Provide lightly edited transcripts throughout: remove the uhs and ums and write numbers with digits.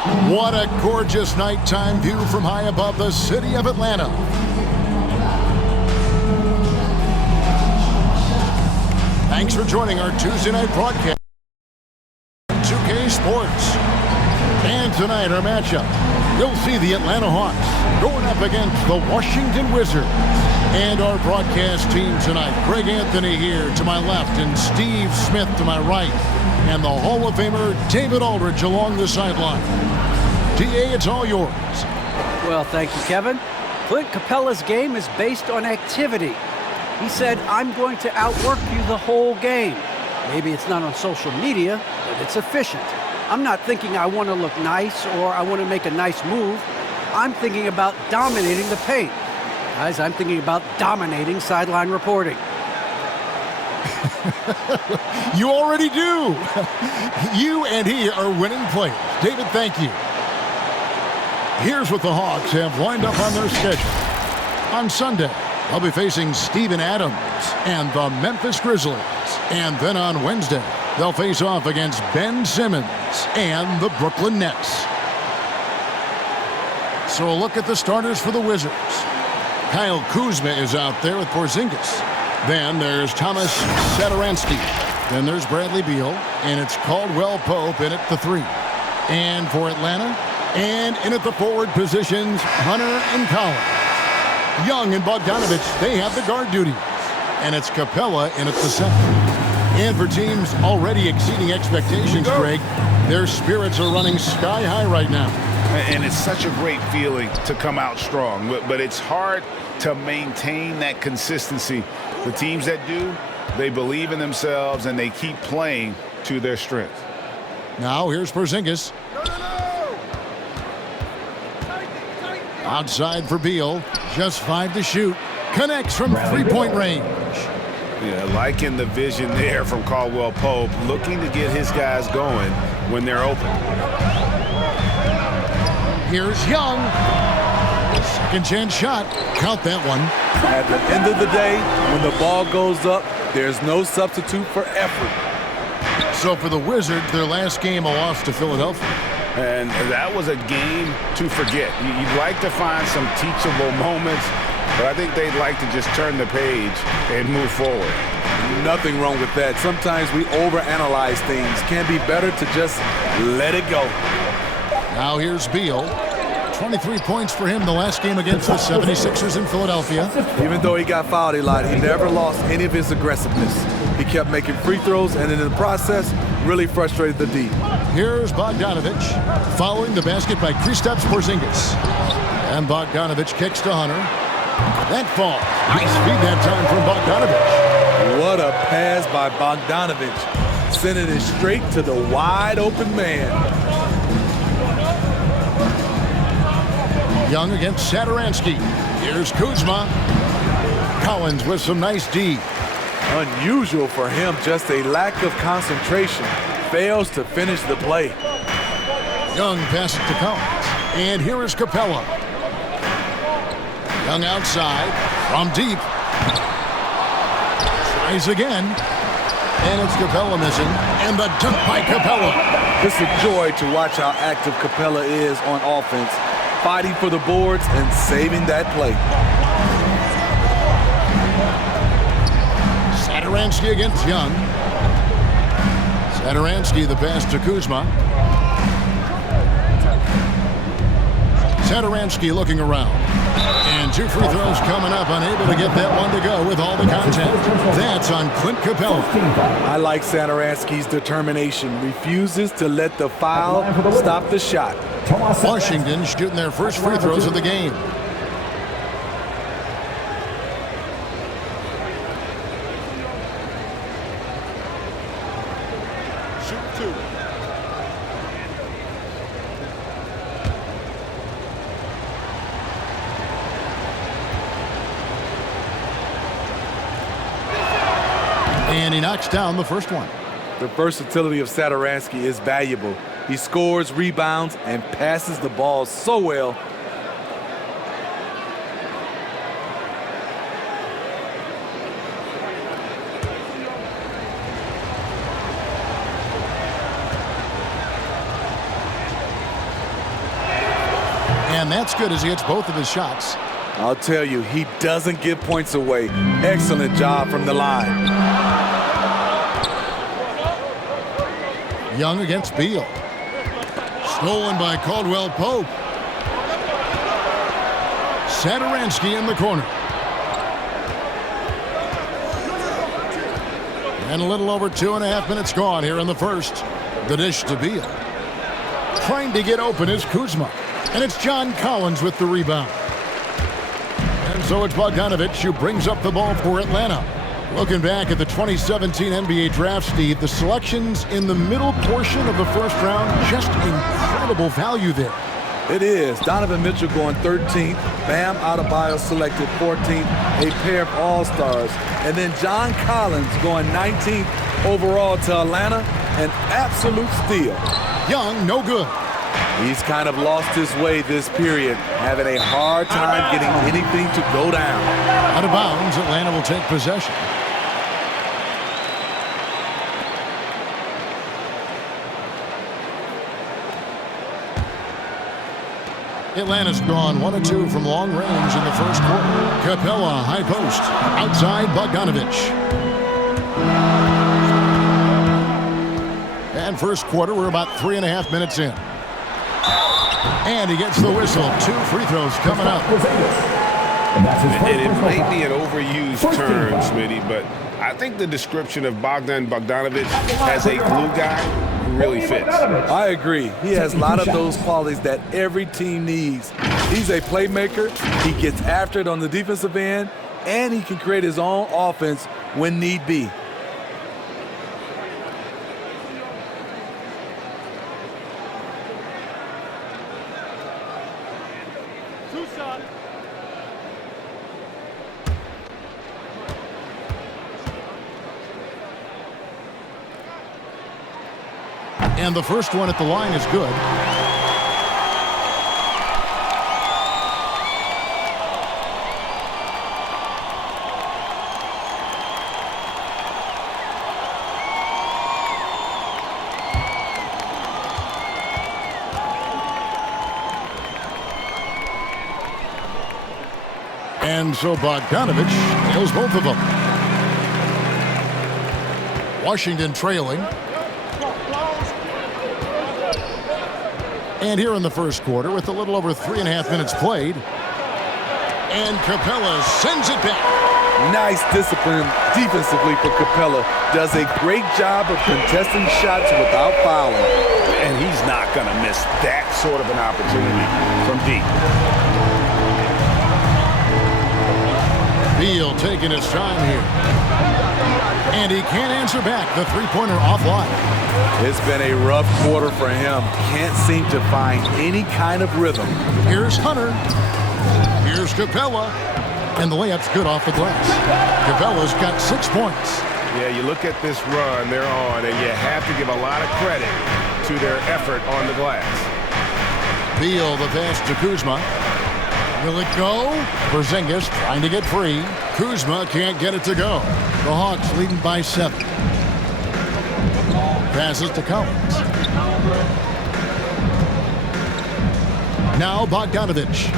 What a gorgeous nighttime view from high above the city of Atlanta. Thanks for joining our Tuesday night broadcast. 2K Sports. And tonight our matchup, you'll see the Atlanta Hawks going up against the Washington Wizards. And our broadcast team tonight, Greg Anthony here to my left and Steve Smith to my right. And the Hall of Famer David Aldridge along the sideline. DA, it's all yours. Well, thank you, Kevin. Clint Capella's game is based on activity. He said, I'm going to outwork you the whole game. Maybe it's not on social media, but it's efficient. I'm not thinking I want to look nice or I want to make a nice move. I'm thinking about dominating the paint. Guys, I'm thinking about dominating sideline reporting. You already do. You and he are winning players. David, thank you. Here's what the Hawks have lined up on their schedule. On Sunday, they'll be facing Steven Adams and the Memphis Grizzlies. And then on Wednesday, they'll face off against Ben Simmons and the Brooklyn Nets. So a look at the starters for the Wizards. Kyle Kuzma is out there with Porzingis. Then there's Thomas Satoransky. Then there's Bradley Beal. And it's Caldwell Pope in at the 3. And for Atlanta, and in at the forward positions, Hunter and Collins. Young and Bogdanovich, they have the guard duties. And it's Capella in at the 7. And for teams already exceeding expectations, Greg, their spirits are running sky high right now. And it's such a great feeling to come out strong, but it's hard to maintain that consistency. The teams that do, they believe in themselves and they keep playing to their strength. Now here's Porzingis. Outside for Beal, just 5 to shoot. Connects from three-point range. Yeah, liking the vision there from Caldwell Pope, looking to get his guys going when they're open. Here's Young. Second chance shot. Count that one. At the end of the day, when the ball goes up, there's no substitute for effort. So for the Wizards, their last game, a loss to Philadelphia. And that was a game to forget. You'd like to find some teachable moments, but I think they'd like to just turn the page and move forward. Nothing wrong with that. Sometimes we overanalyze things. Can be better to just let it go. Now here's Beal. 23 points for him the last game against the 76ers in Philadelphia. Even though he got fouled a lot, he never lost any of his aggressiveness. He kept making free throws, and in the process, really frustrated the D. Here's Bogdanovich, following the basket by Kristaps Porzingis. And Bogdanovich kicks to Hunter. That falls. Nice feed that time from Bogdanovich. What a pass by Bogdanovich. Sending it straight to the wide open man. Young against Satoransky. Here's Kuzma. Collins with some nice D. Unusual for him, just a lack of concentration. Fails to finish the play. Young passes to Collins. And here is Capella. Young outside from deep. Tries again. And it's Capella missing. And the dunk by Capella. It's a joy to watch how active Capella is on offense, fighting for the boards and saving that play. Satoransky against Young. Satoransky the pass to Kuzma. Satoransky looking around. And 2 free throws coming up, unable to get that one to go with all the contact. That's on Clint Capella. I like Satoransky's determination. Refuses to let the foul stop the shot. Washington shooting their first free throws of the game. Shoot 2. And he knocks down the first one. The versatility of Satoransky is valuable. He scores, rebounds, and passes the ball so well. And that's good as he hits both of his shots. I'll tell you, he doesn't give points away. Excellent job from the line. Young against Beal. Stolen by Caldwell Pope. Satoransky in the corner. And a little over 2.5 minutes gone here in the first. The dish to Beal. Trying to get open is Kuzma. And it's John Collins with the rebound. And so it's Bogdanović who brings up the ball for Atlanta. Looking back at the 2017 NBA draft, Steve, the selections in the middle portion of the first round, just incredible value there. It is. Donovan Mitchell going 13th. Bam Adebayo selected 14th. A pair of all-stars. And then John Collins going 19th overall to Atlanta. An absolute steal. Young, no good. He's kind of lost his way this period, having a hard time getting anything to go down. Out of bounds, Atlanta will take possession. Atlanta's gone 1 of 2 from long range in the first quarter. Capella, high post. Outside, Bogdanović. And first quarter, we're about 3.5 minutes in. And he gets the whistle. 2 free throws coming up. And it may be an overused term, Smitty, but I think the description of Bogdanović as a glue guy really fits. I agree. He has a lot of those qualities that every team needs. He's a playmaker. He gets after it on the defensive end, and he can create his own offense when need be. And the first one at the line is good. And so Bogdanović nails both of them. Washington trailing. And here in the first quarter, with a little over 3.5 minutes played. And Capella sends it back. Nice discipline defensively for Capella. Does a great job of contesting shots without fouling. And he's not going to miss that sort of an opportunity from deep. Beal taking his time here. And he can't answer back. The three-pointer offline. It's been a rough quarter for him. Can't seem to find any kind of rhythm. Here's Hunter. Here's Capella. And the layup's good off the glass. Capella's got 6 points. Yeah, you look at this run they're on, and you have to give a lot of credit to their effort on the glass. Beal, the pass to Kuzma. Will it go? Porzingis trying to get free. Kuzma can't get it to go. The Hawks leading by 7. Passes to Collins. Now Bogdanović.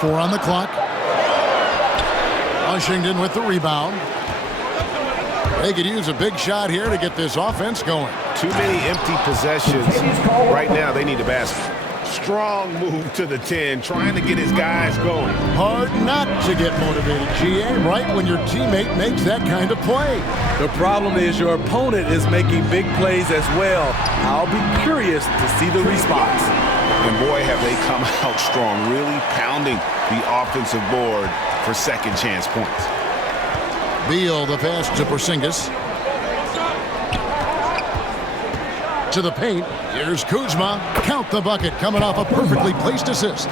Four on the clock. Washington with the rebound. They could use a big shot here to get this offense going. Too many empty possessions. Right now, they need a basket. Strong move to the 10, trying to get his guys going. Hard not to get motivated, GA, right when your teammate makes that kind of play. The problem is your opponent is making big plays as well. I'll be curious to see the response. And boy, have they come out strong, really pounding the offensive board for second chance points. Beal, the pass to Porzingis. To the paint. Here's Kuzma. Count the bucket, coming off a perfectly placed assist.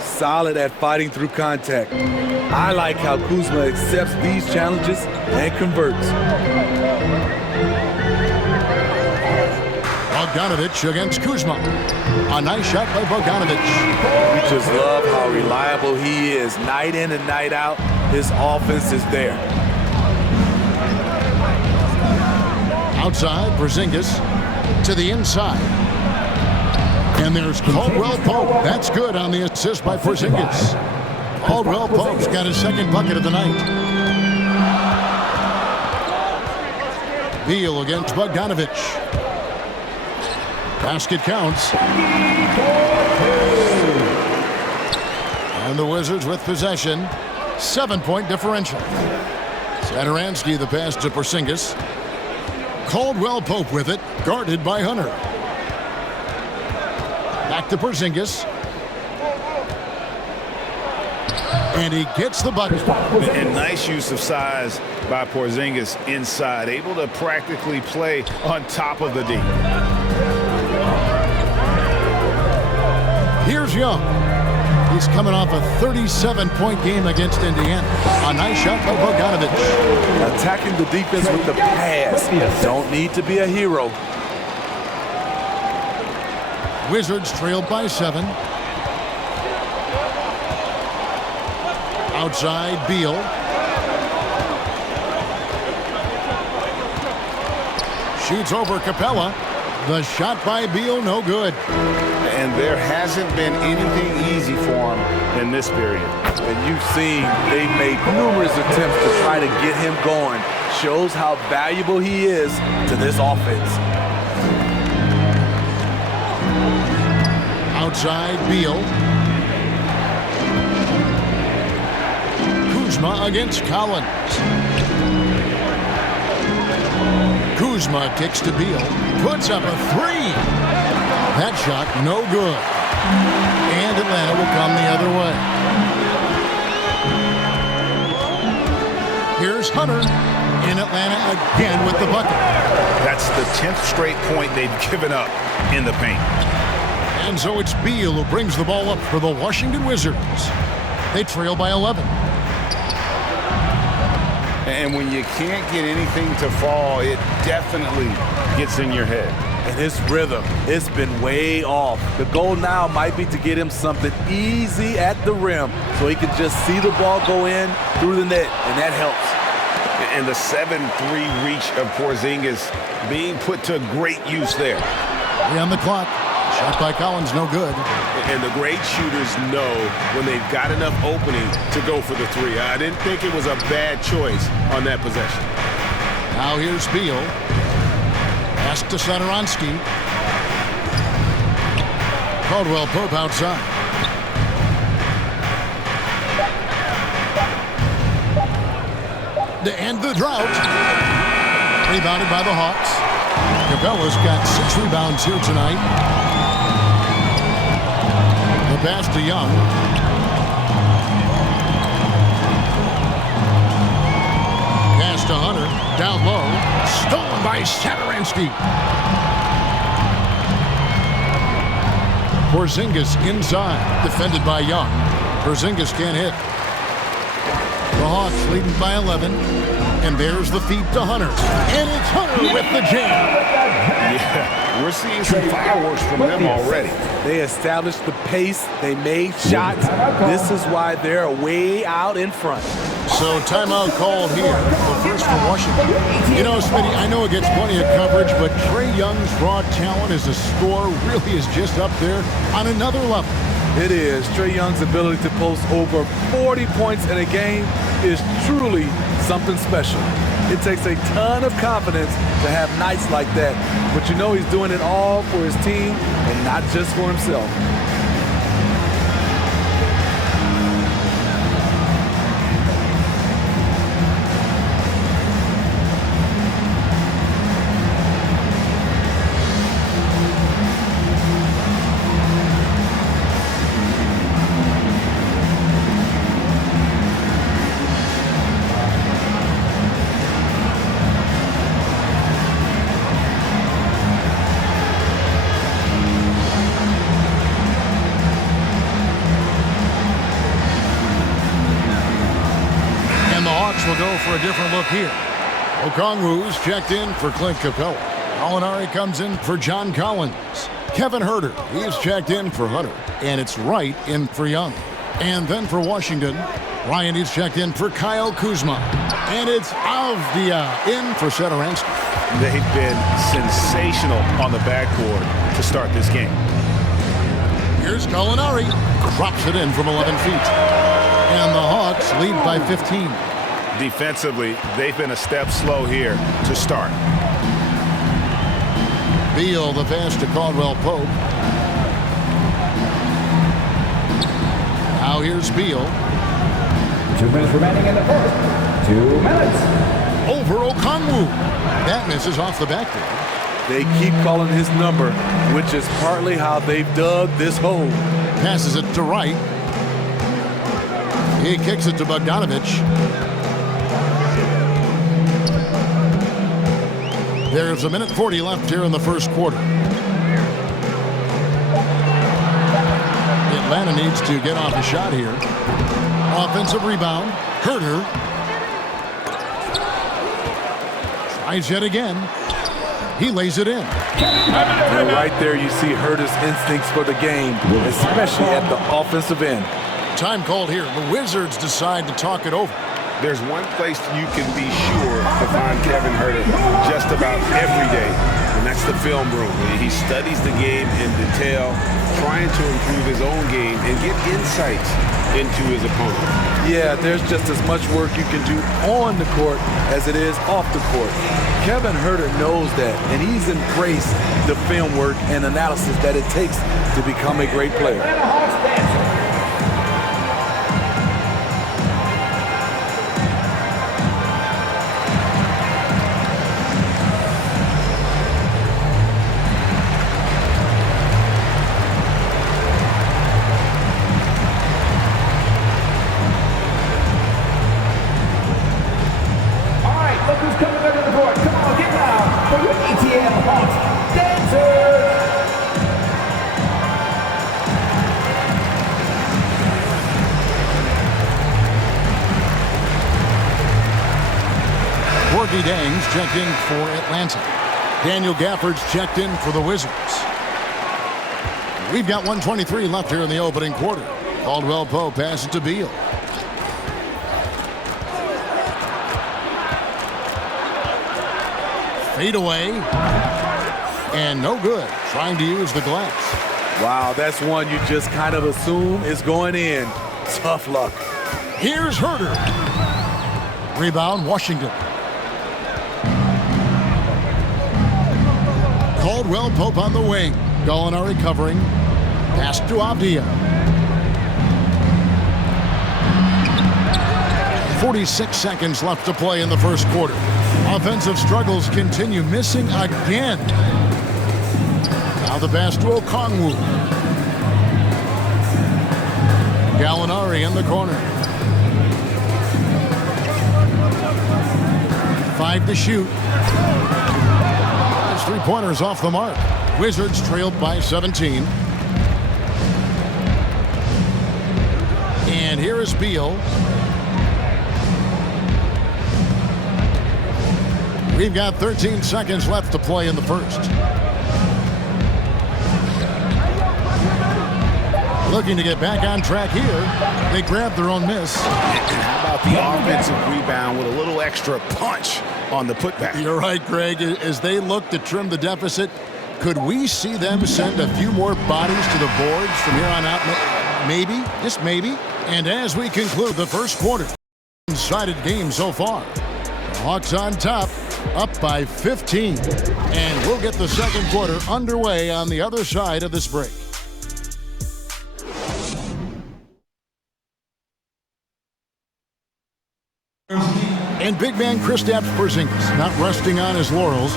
Solid at fighting through contact. I like how Kuzma accepts these challenges and converts. Bogdanović against Kuzma. A nice shot by Bogdanović. We just love how reliable he is. Night in and night out, his offense is there. Outside, Porzingis to the inside. And there's Caldwell Pope. That's good on the assist by Porzingis. Caldwell Pope's got his second bucket of the night. Beal against Bogdanovich. Basket counts. And the Wizards with possession. 7-point differential. Satoransky the pass to Porzingis. Caldwell Pope with it, guarded by Hunter. Back to Porzingis. And he gets the bucket. And nice use of size by Porzingis inside, able to practically play on top of the D. Here's Young. He's coming off a 37-point game against Indiana. A nice shot by Bogdanovich. Attacking the defense with the pass. Don't need to be a hero. Wizards trailed by 7. Outside, Beal. Shoots over Capella. The shot by Beal, no good. And there hasn't been anything easy for him in this period. And you've seen they've made numerous attempts to try to get him going. Shows how valuable he is to this offense. Outside, Beal. Kuzma against Collins. Kuzma kicks to Beal. Puts up a 3. That shot, no good. And Atlanta will come the other way. Here's Hunter in Atlanta again with the bucket. That's the 10th straight point they've given up in the paint. And so it's Beal who brings the ball up for the Washington Wizards. They trail by 11. And when you can't get anything to fall, it definitely gets in your head. And his rhythm, it's been way off. The goal now might be to get him something easy at the rim so he can just see the ball go in through the net, and that helps. And the 7-3 reach of Porzingis being put to great use there. 3 on the clock. Shot by Collins, no good. And the great shooters know when they've got enough opening to go for the 3. I didn't think it was a bad choice on that possession. Now here's Beal. Pass to Satoransky. Caldwell Pope outside. To end the drought. Rebounded by the Hawks. Capella's got 6 rebounds here tonight. The pass to Young. Pass to Hunter. Down low. Stolen by Satoransky. Porzingis inside. Defended by Young. Porzingis can't hit. The Hawks leading by 11. And there's the feed to Hunter. And it's Hunter with the jam. Yeah, we're seeing some fireworks from them already. They established the pace. They made shots. This is why they're way out in front. So timeout called here. The first for Washington. You know, Smitty, I know it gets plenty of coverage, but Trae Young's raw talent as a scorer really is just up there on another level. It is. Trae Young's ability to post over 40 points in a game is truly something special. It takes a ton of confidence to have nights like that. But you know he's doing it all for his team and not just for himself. Will go for a different look here. Okongwu's checked in for Clint Capella. Molinari comes in for John Collins. Kevin Huerter, he's checked in for Hunter. And it's Wright in for Young. And then for Washington, Bryant is checked in for Kyle Kuzma. And it's out. Avdia in for Sederansky. They've been sensational on the backboard to start this game. Here's Gallinari. Drops it in from 11 feet. And the Hawks lead by 15. Defensively, they've been a step slow here to start. Beal, the pass to Caldwell Pope. Now here's Beal. 2 minutes remaining in the first. 2 minutes. Over Okongwu. That misses off the backboard. They keep calling his number, which is partly how they've dug this hole. Passes it to Wright. He kicks it to Bogdanovich. There's 1:40 left here in the first quarter. Atlanta needs to get off a shot here. Offensive rebound. Herter. Tries yet again. He lays it in. And right there you see Herter's instincts for the game, especially at the offensive end. Time called here. The Wizards decide to talk it over. There's one place you can be sure to find Kevin Herter just about every day, and that's the film room. He studies the game in detail, trying to improve his own game and get insights into his opponent. Yeah, there's just as much work you can do on the court as it is off the court. Kevin Herter knows that, and he's embraced the film work and analysis that it takes to become a great player. Dangs checked in for Atlanta. Daniel Gafford's checked in for the Wizards. We've got 1:23 left here in the opening quarter. Caldwell Pope passes to Beal. Fade away. And no good. Trying to use the glass. Wow, that's one you just kind of assume is going in. Tough luck. Here's Herter. Rebound, Washington. Caldwell Pope on the wing. Gallinari covering. Pass to Avdia. 46 seconds left to play in the first quarter. Offensive struggles continue, missing again. Now the pass to Okongwu. Gallinari in the corner. 5 to shoot. His three-pointers off the mark. Wizards trailed by 17. And here is Beal. We've got 13 seconds left to play in the first. Looking to get back on track here. They grab their own miss. How about the offensive rebound with a little extra punch on the putback? You're right, Greg. As they look to trim the deficit, could we see them send a few more bodies to the boards from here on out? Maybe, just maybe. And as we conclude the first quarter, one-sided game so far. The Hawks on top, up by 15. And we'll get the second quarter underway on the other side of this break. And big man Kristaps Porzingis, not resting on his laurels,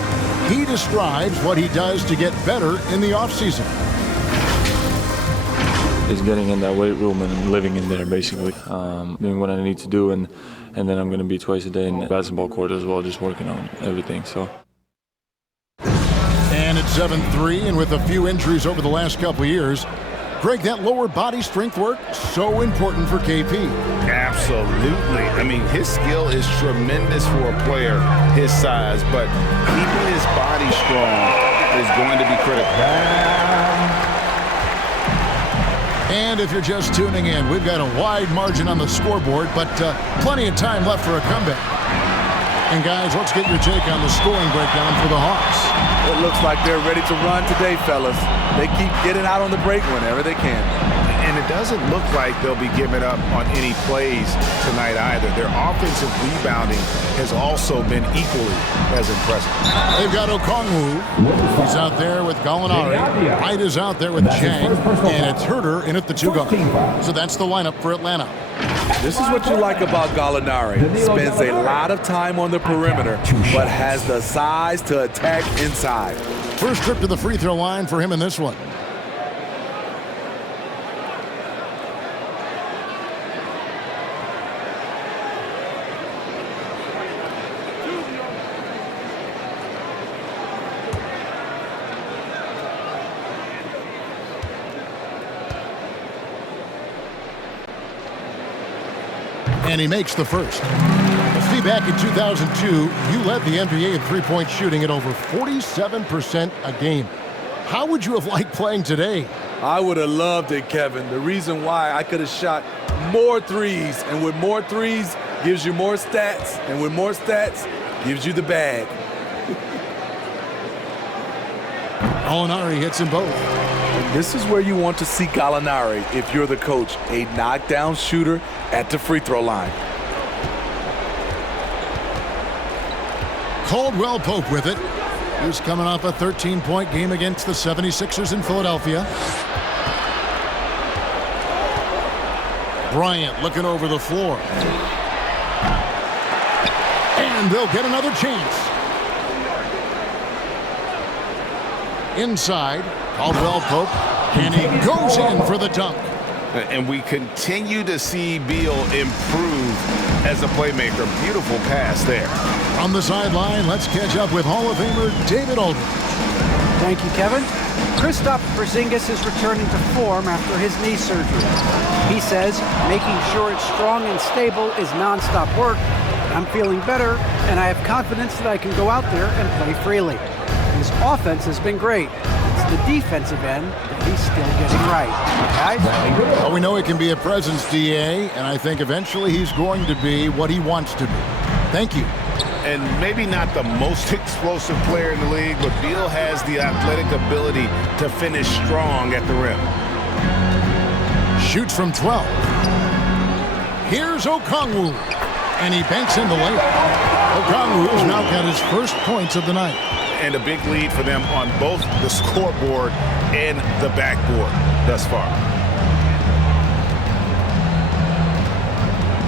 he describes what he does to get better in the offseason. It's getting in that weight room and living in there, basically. Doing what I need to do, and then I'm going to be twice a day in the basketball court as well, just working on everything. So. And it's 7-3, and with a few injuries over the last couple of years, Greg, that lower body strength work, so important for KP. Absolutely. I mean, his skill is tremendous for a player his size, but keeping his body strong is going to be critical. And if you're just tuning in, we've got a wide margin on the scoreboard, but plenty of time left for a comeback. And guys, let's get your take on the scoring breakdown for the Hawks. It looks like they're ready to run today, fellas. They keep getting out on the break whenever they can. And it doesn't look like they'll be giving up on any plays tonight either. Their offensive rebounding has also been equally as impressive. They've got Okongwu. He's out there with Gallinari. Wright is out there with Chang. And it's Herter in at the 2 guard. So that's the lineup for Atlanta. This is what you like about Gallinari. Spends a lot of time on the perimeter, but has the size to attack inside. First trip to the free throw line for him in this one. And he makes the first. See, back in 2002, you led the NBA in three-point shooting at over 47% a game. How would you have liked playing today? I would have loved it, Kevin. The reason why, I could have shot more threes, and with more threes gives you more stats, and with more stats gives you the bag. Gallinari hits them both. This is where you want to see Gallinari if you're the coach, a knockdown shooter at the free throw line. Caldwell Pope with it. He's coming off a 13-point game against the 76ers in Philadelphia. Bryant looking over the floor. And they'll get another chance. Inside, Caldwell Pope, and he goes in for the dunk. And we continue to see Beal improve as a playmaker. Beautiful pass there. On the sideline, let's catch up with Hall of Famer David Aldridge. Thank you, Kevin. Kristaps Porzingis is returning to form after his knee surgery. He says making sure it's strong and stable is nonstop work. I'm feeling better, and I have confidence that I can go out there and play freely. His offense has been great. It's the defensive end that he's still getting right. Guys? Well, we know he can be a presence, DA, and I think eventually he's going to be what he wants to be. Thank you. And maybe not the most explosive player in the league, but Beal has the athletic ability to finish strong at the rim. Shoots from 12. Here's Okongwu, and he banks in the layup. Okongwu has now got his first points of the night. And a big lead for them on both the scoreboard and the backboard thus far.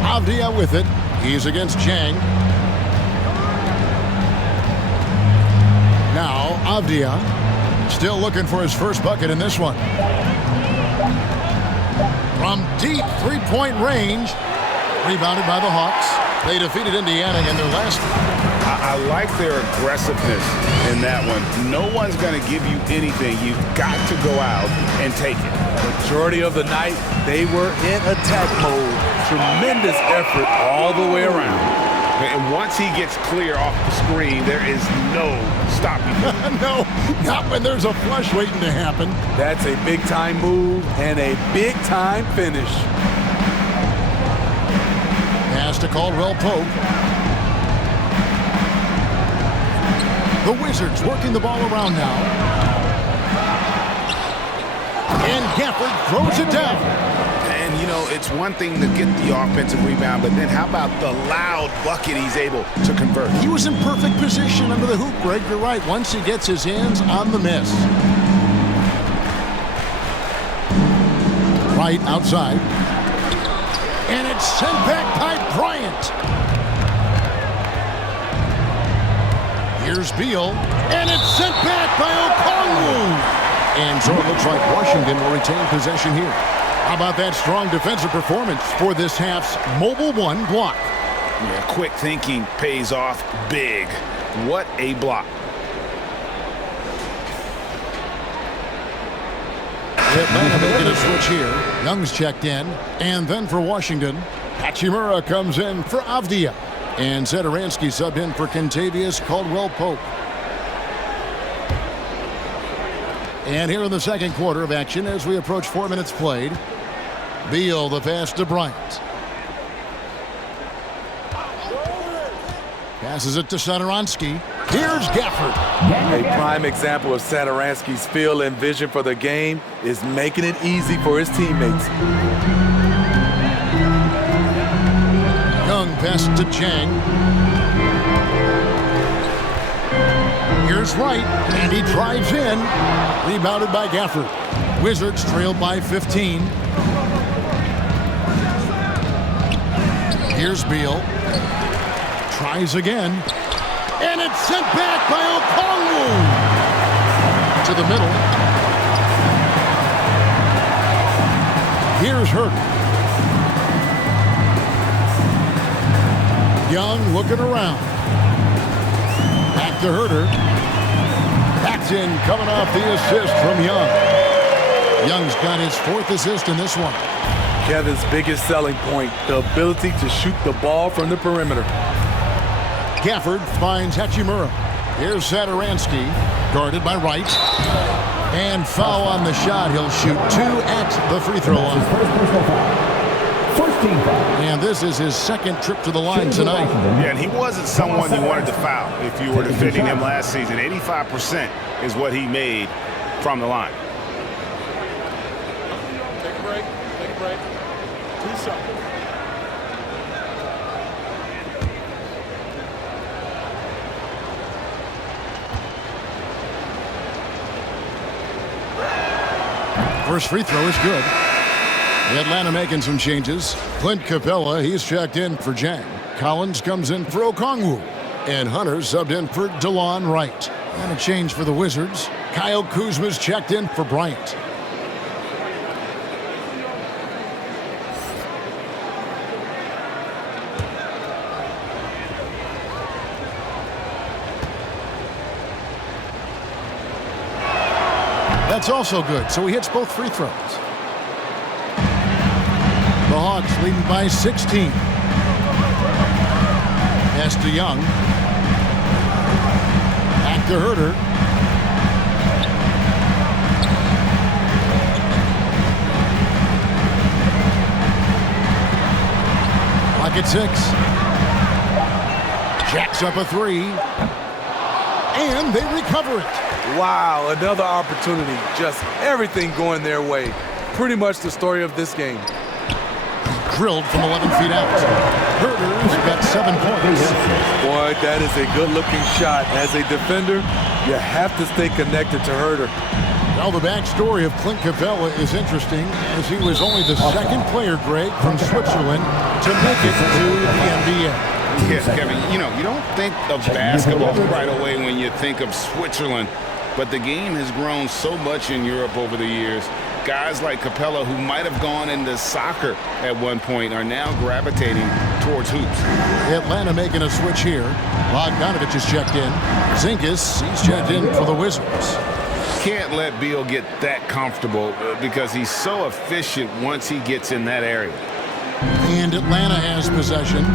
Avdia with it. He's against Chang. Now Avdia still looking for his first bucket in this one. From deep three-point range. Rebounded by the Hawks. They defeated Indiana in their last one. I like their aggressiveness in that one. No one's going to give you anything. You've got to go out and take it. Majority of the night, they were in attack mode. Tremendous effort all the way around. And once he gets clear off the screen, there is no stopping him. No, not when there's a flush waiting to happen. That's a big-time move and a big-time finish. Pass to Caldwell Pope. The Wizards working the ball around now. And Gafford throws it down. And, you know, it's one thing to get the offensive rebound, but then how about the loud bucket he's able to convert? He was in perfect position under the hoop, Greg. You're right. Once he gets his hands on the miss. Right outside. And it's sent back by Bryant. Here's Beal, and it's sent back by Okongwu. And so it looks like Washington will retain possession here. How about that strong defensive performance for this half's Mobile One block? Yeah, quick thinking pays off big. What a block. Atlanta making a switch here. Young's checked in, and then for Washington, Hachimura comes in for Avdia. And Zedaransky subbed in for Kentavious Caldwell-Pope. And here in the second quarter of action, as we approach 4 minutes played, Beal the pass to Bryant. Passes it to Satoransky. Here's Gafford. A prime example of Satoransky's feel and vision for the game is making it easy for his teammates. Young passes to Chang. Here's Wright, and he drives in. Rebounded by Gafford. Wizards trail by 15. Here's Beal. Tries again. And it's sent back by Okongwu. To the middle. Here's Hurt. Young looking around. Back to Herter. That's in, coming off the assist from Young. Young's got his 4th assist in this one. Kevin's biggest selling point, the ability to shoot the ball from the perimeter. Gafford finds Hachimura. Here's Satoransky, guarded by Wright. And foul on the shot. He'll shoot 2 at the free throw line. And this is his 2nd trip to the line tonight. Yeah, and he wasn't someone you wanted to foul if you were defending him last season. 85% is what he made from the line. Take a break. Take a break. Do something. First free throw is good. Atlanta making some changes. Clint Capella, he's checked in for Jang. Collins comes in for Okongwu. And Hunter subbed in for DeLon Wright. And a change for the Wizards. Kyle Kuzma's checked in for Bryant. That's also good, so he hits both free throws. The Hawks leading by 16. Pass to Young. Back to Herter. Clock at 6. Jacks up a 3. And they recover it. Wow, another opportunity. Just everything going their way. Pretty much the story of this game. Drilled from 11 feet out. Herter's got 7 points. Boy, that is a good-looking shot. As a defender, you have to stay connected to Herter. Well, the backstory of Clint Capella is interesting, as he was only the 2nd player, Greg, from Switzerland to make it to the NBA. Yes, Kevin, you know, you don't think of basketball right away when you think of Switzerland, but the game has grown so much in Europe over the years. Guys like Capella, who might have gone into soccer at one point, are now gravitating towards hoops. Atlanta making a switch here. Bogdanovich is checked in. Zingas, he's checked in for the Wizards. Can't let Beal get that comfortable because he's so efficient once he gets in that area. And Atlanta has possession.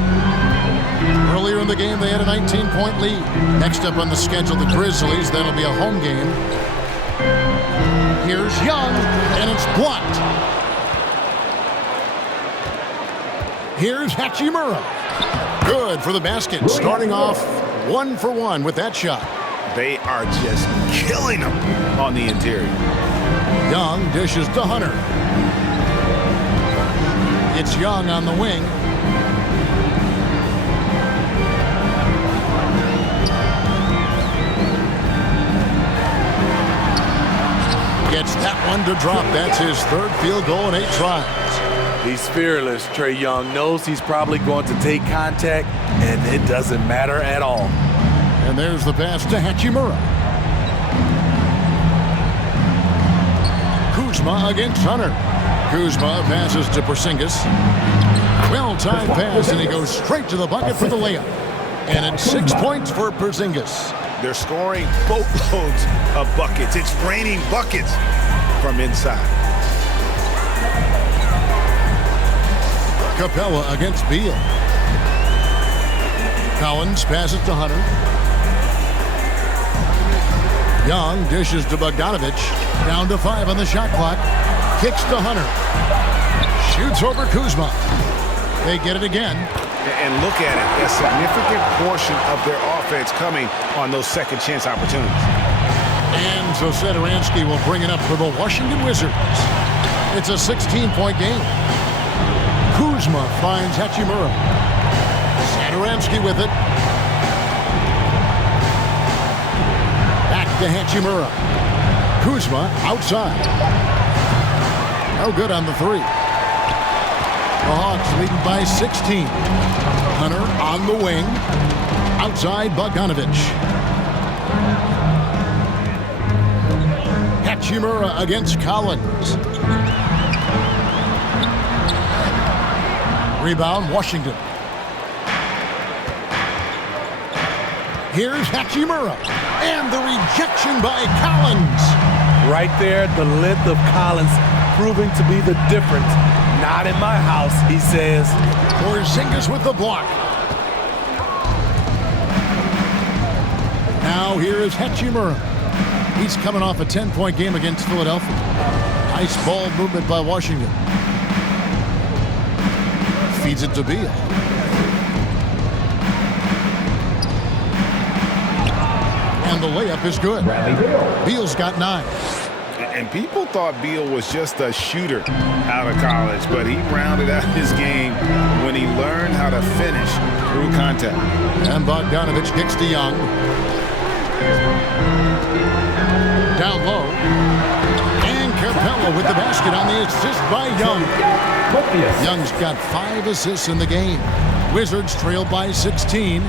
Earlier in the game, they had a 19-point lead. Next up on the schedule, the Grizzlies. That'll be a home game. Here's Young, and it's blocked. Here's Hachimura. Good for the basket. Starting off 1 for 1 with that shot. They are just killing them on the interior. Young dishes to Hunter. It's Young on the wing. Gets that one to drop. That's his 3rd field goal in 8 tries. He's fearless. Trae Young knows he's probably going to take contact, and it doesn't matter at all. And there's the pass to Hachimura. Kuzma against Hunter. Kuzma passes to Porzingis. Well-timed pass, and he goes straight to the bucket for the layup. And it's 6 points for Porzingis. They're scoring boatloads of buckets. It's raining buckets from inside. Capella against Beal. Collins passes to Hunter. Young dishes to Bogdanovich. Down to 5 on the shot clock. Kicks to Hunter. Shoots over Kuzma. They get it again. And look at it, a significant portion of their offense coming on those second chance opportunities. And so Sadaransky will bring it up for the Washington Wizards. It's a 16-point game. Kuzma finds Hachimura. Sadaransky with it. Back to Hachimura. Kuzma outside. No good on the three. The Hawks leading by 16. Hunter on the wing. Outside Bogdanovich. Hachimura against Collins. Rebound, Washington. Here's Hachimura. And the rejection by Collins. Right there, the length of Collins proving to be the difference. Not in my house, he says. Porzingis with the block. Now here is Hachimura. He's coming off a 10-point game against Philadelphia. Nice ball movement by Washington. Feeds it to Beal. And the layup is good. Beal's got 9. And people thought Beal was just a shooter out of college, but he rounded out his game when he learned how to finish through contact. And Bogdanovich kicks to Young. Down low. And Capella with the basket on the assist by Young. Young's got 5 assists in the game. Wizards trail by 16.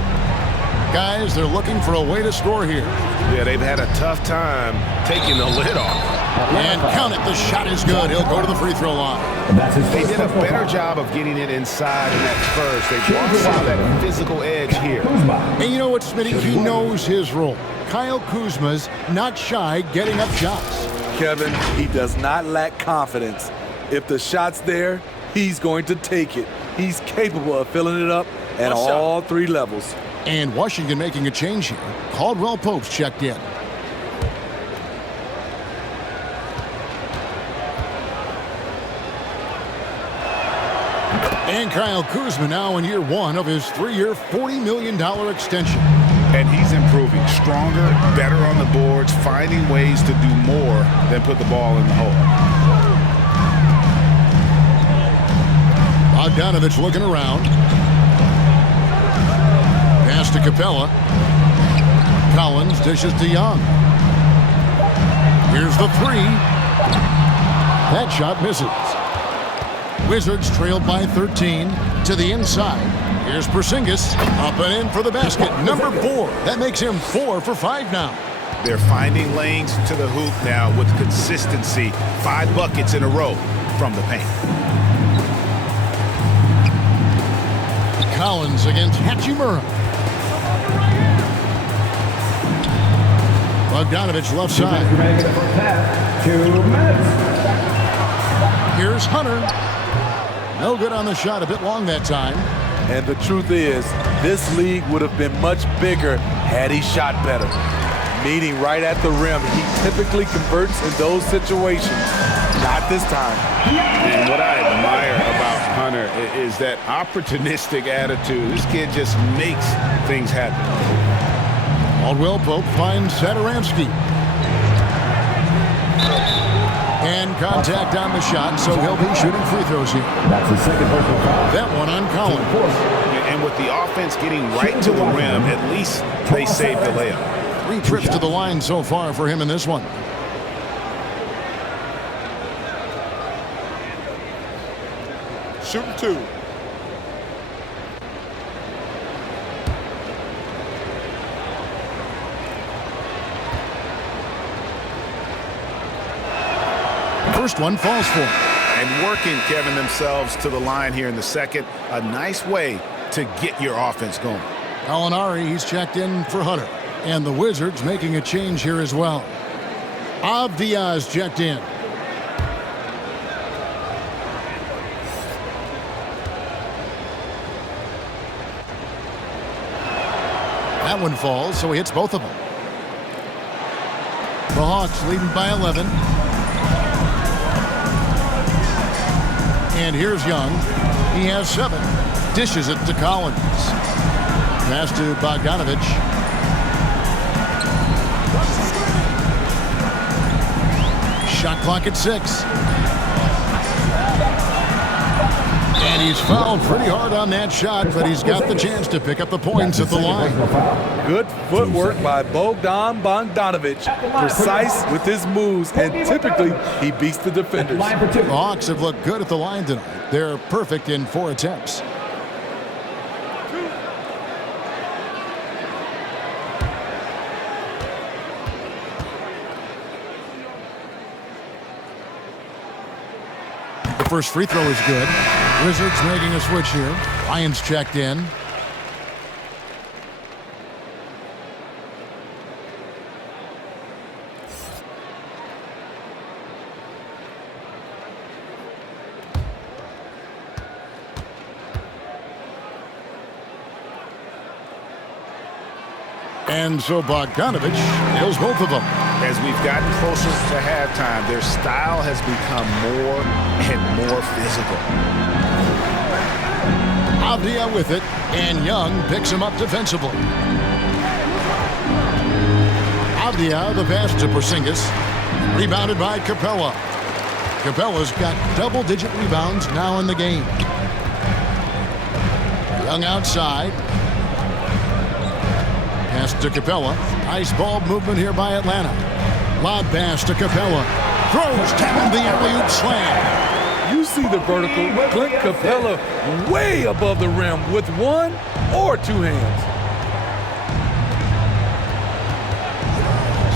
Guys, they're looking for a way to score here. Yeah, they've had a tough time taking the lid off. And count it, the shot is good. He'll go to the free throw line. They did a better job of getting it inside in that first. They brought some of that physical edge here. And you know what, Smitty? He knows his role. Kyle Kuzma's not shy getting up shots. Kevin, he does not lack confidence. If the shot's there, he's going to take it. He's capable of filling it up at all 3 levels. And Washington making a change here. Caldwell Pope's checked in. And Kyle Kuzma now in year 1 of his 3-year, $40 million extension. And he's improving. Stronger, better on the boards, finding ways to do more than put the ball in the hole. Bogdanovich looking around. Pass to Capella. Collins dishes to Young. Here's the 3. That shot misses. Wizards trailed by 13 to the inside. Here's Porzingis up and in for the basket. Number 4. That makes him 4 for 5 now. They're finding lanes to the hoop now with consistency. 5 buckets in a row from the paint. Collins against Hachimura. Bogdanovich left side. 2 minutes. Here's Hunter. No good on the shot, a bit long that time. And the truth is, this league would have been much bigger had he shot better. Meaning right at the rim, he typically converts in those situations. Not this time. And what I admire about Hunter is that opportunistic attitude. This kid just makes things happen. Caldwell Pope finds Sadaransky. And contact on the shot, so he'll be shooting free throws here. That's the second personal foul. That one on Collins. And with the offense getting right to the rim, at least they saved the layup. 3 trips to the line so far for him in this one. Shooting 2. First one falls for him. And working, Kevin, themselves to the line here in the second. A nice way to get your offense going. Gallinari, he's checked in for Hunter. And the Wizards making a change here as well. Avdiaz checked in. That one falls, so he hits both of them. The Hawks leading by 11. And here's Young. He has 7. Dishes it to Collins. Pass to Bogdanovich. Shot clock at 6. And he's fouled pretty hard on that shot, but he's got the chance to pick up the points at the line. Good footwork by Bogdanovich. Precise with his moves, and typically he beats the defenders. The Hawks have looked good at the line tonight. They're perfect in 4 attempts. The first free throw is good. Wizards making a switch here. Lions checked in. And so Bogdanovich nails both of them. As we've gotten closer to halftime, their style has become more and more physical. Avdia with it, and Young picks him up defensively. Avdia, the pass to Porzingis. Rebounded by Capella. Capella's got double-digit rebounds now in the game. Young outside. Pass to Capella. Nice ball movement here by Atlanta. Lob pass to Capella. Throws down the alley-oop slam. You see the vertical. Clint Capella way above the rim with 1 or 2 hands.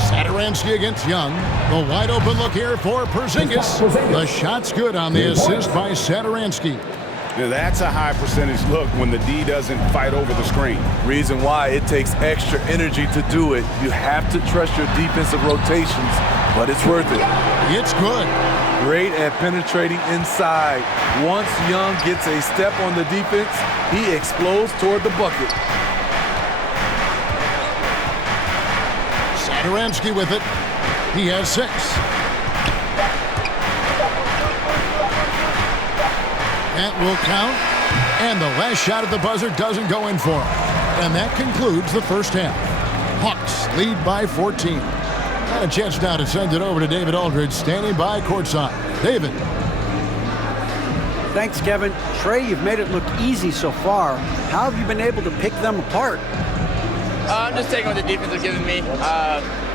Satoransky against Young. The wide open look here for Porzingis. The shot's good on the assist by Satoransky. Now that's a high percentage look when the D doesn't fight over the screen. Reason why it takes extra energy to do it. You have to trust your defensive rotations, but it's worth it. It's good. Great at penetrating inside. Once Young gets a step on the defense, he explodes toward the bucket. Satoransky with it. He has 6. That will count. And the last shot at the buzzer doesn't go in for him. And that concludes the first half. Hawks lead by 14. Got a chance now to send it over to David Aldridge, standing by courtside. David. Thanks, Kevin. Trey, you've made it look easy so far. How have you been able to pick them apart? I'm just taking what the defense is giving me.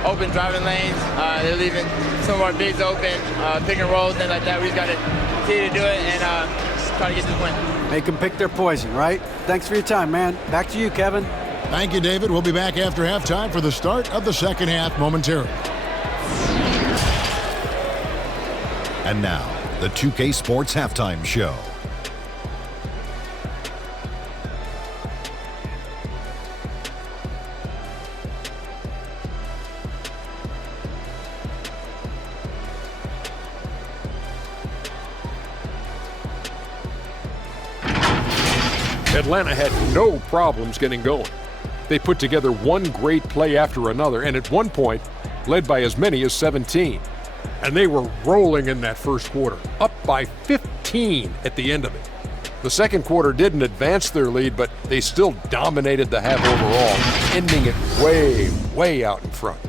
Open driving lanes. They're leaving some of our bigs open, pick and roll, things like that. We just got to continue to do it and try to get this win. Make them pick their poison, right? Thanks for your time, man. Back to you, Kevin. Thank you, David. We'll be back after halftime for the start of the second half momentarily. And now, the 2K Sports Halftime Show. Atlanta had no problems getting going. They put together one great play after another, and at one point, led by as many as 17. And they were rolling in that first quarter, up by 15 at the end of it. The second quarter didn't advance their lead, but they still dominated the half overall, ending it way, way out in front.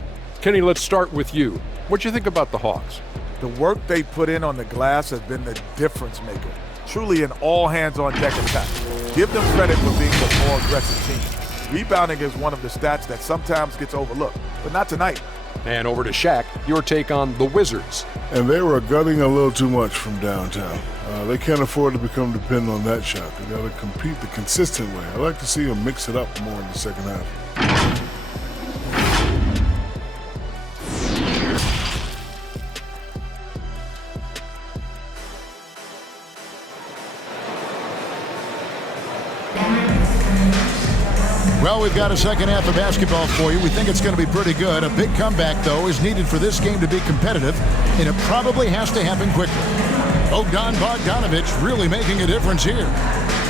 Kenny, let's start with you. What'd you think about the Hawks? The work they put in on the glass has been the difference maker. Truly an all-hands-on-deck attack. Give them credit for being the more aggressive team. Rebounding is one of the stats that sometimes gets overlooked, but not tonight. And over to Shaq, your take on the Wizards. And they were gutting a little too much from downtown. They can't afford to become dependent on that shot. They got to compete the consistent way. I like to see them mix it up more in the second half. Well, we've got a second half of basketball for you. We think it's going to be pretty good. A big comeback, though, is needed for this game to be competitive, and it probably has to happen quickly. Bogdanovich really making a difference here.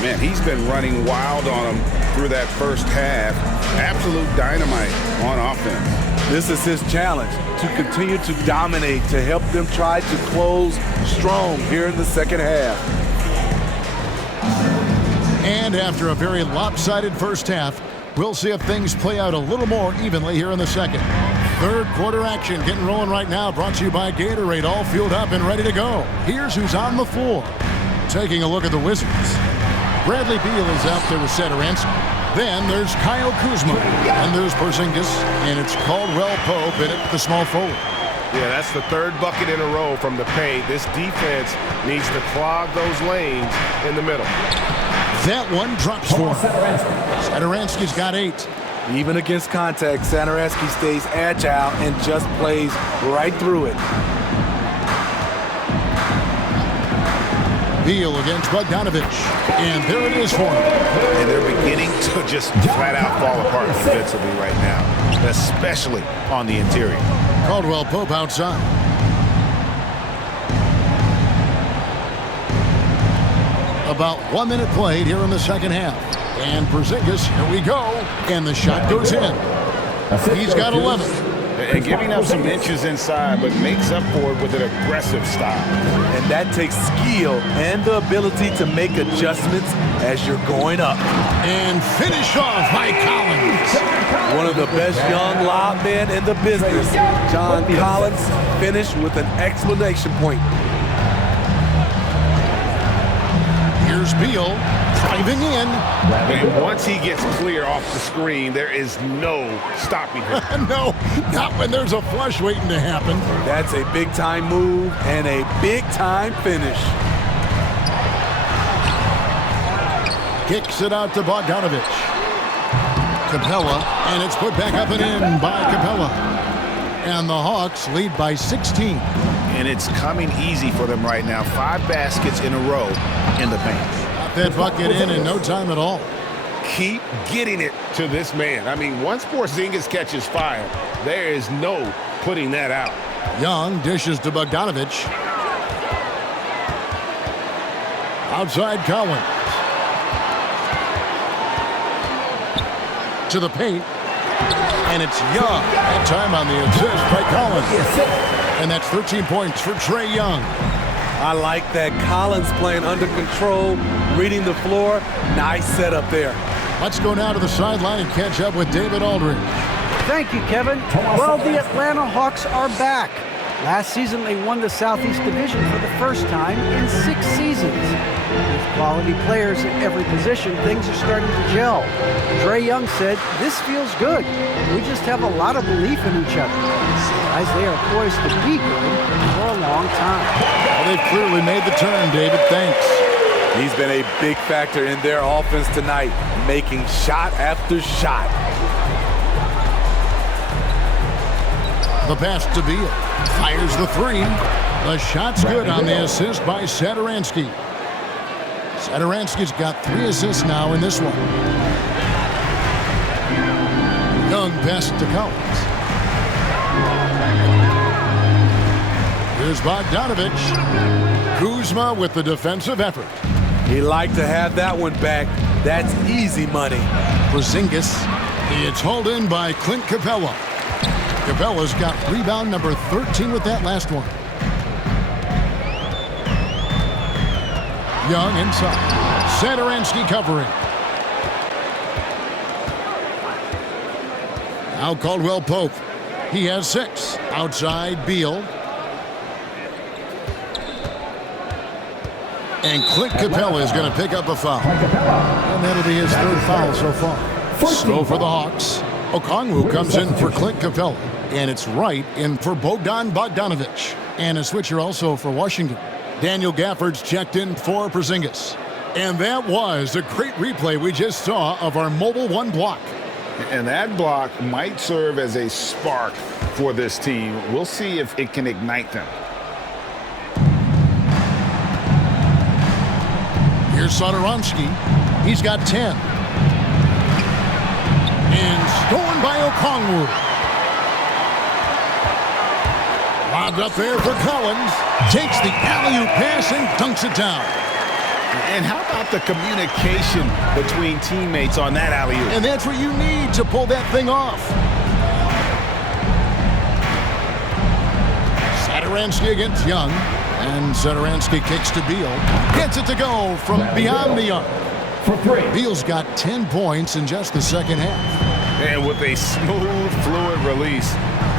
Man, he's been running wild on him through that first half. Absolute dynamite on offense. This is his challenge, to continue to dominate, to help them try to close strong here in the second half. And after a very lopsided first half, we'll see if things play out a little more evenly here in the second. Third quarter action getting rolling right now, brought to you by Gatorade, all fueled up and ready to go. Here's who's on the floor. Taking a look at the Wizards. Bradley Beal is out there with Satoransky. Then there's Kyle Kuzma, and there's Porzingis, and it's Caldwell Pope in it, the small forward. Yeah, that's the third bucket in a row from the paint. This defense needs to clog those lanes in the middle. That one drops for him. Satoransky's got 8. Even against contact, Satoransky stays agile and just plays right through it. Beal against Bogdanovich, and there it is for him. And they're beginning to just flat out fall apart defensively right now, especially on the interior. Caldwell Pope outside. About 1 minute played here in the second half. And Porzingis, here we go, and the shot goes in. He's got 11. And giving up some inches inside, but makes up for it with an aggressive style. And that takes skill and the ability to make adjustments as you're going up. And finish off by Collins. One of the best young lob men in the business. John Collins finished with an exclamation point. Here's Beal driving in. And once he gets clear off the screen, there is no stopping him. No, not when there's a flush waiting to happen. That's a big-time move and a big-time finish. Kicks it out to Bogdanovich. Capella, and it's put back up and in by Capella. And the Hawks lead by 16. And it's coming easy for them right now. 5 baskets in a row in the paint. Got that bucket in no time at all. Keep getting it to this man. I mean, once Porzingis catches fire, there is no putting that out. Young dishes to Bogdanovich. Outside Collins. To the paint. And it's Young. That time on the assist by Collins. And that's 13 points for Trae Young. I like that. Collins playing under control, reading the floor. Nice setup there. Let's go now to the sideline and catch up with David Aldridge. Thank you, Kevin. Well, the Atlanta Hawks are back. Last season, they won the Southeast Division for the first time in 6 seasons. With quality players at every position, things are starting to gel. Trae Young said, "This feels good. We just have a lot of belief in each other." Guys, they are poised to be good for a long time. Well, they've clearly made the turn, David. Thanks. He's been a big factor in their offense tonight, making shot after shot. The pass to Beal. Fires the 3. The shot's good on the assist by Satoransky. Satoransky's got 3 assists now in this one. Young pass to Collins. Here's Bogdanovich. Kuzma with the defensive effort. He'd like to have that one back. That's easy money. Porzingis. It's hauled in by Clint Capella. Capella's got rebound number 13 with that last one. Young inside. Satoransky covering. Now Caldwell Pope. He has 6. Outside Beal. And Clint Capella is going to pick up a foul. And that'll be his 3rd foul so far. So for the Hawks, Okongwu comes in for Clint Capella. And it's Wright in for Bogdanovich. And a switcher also for Washington. Daniel Gafford's checked in for Porzingis. And that was a great replay we just saw of our mobile 1 block. And that block might serve as a spark for this team. We'll see if it can ignite them. Here's Satoransky. He's got 10. And stolen by Okongwu. Lobbed up there for Collins. Takes the alley-oop pass and dunks it down. And how about the communication between teammates on that alley-oop? And that's what you need to pull that thing off. Satoransky against Young. And Satoransky kicks to Beal. Gets it to go from beyond the arc. for 3. Beal's got 10 points in just the second half. And with a smooth, fluid release,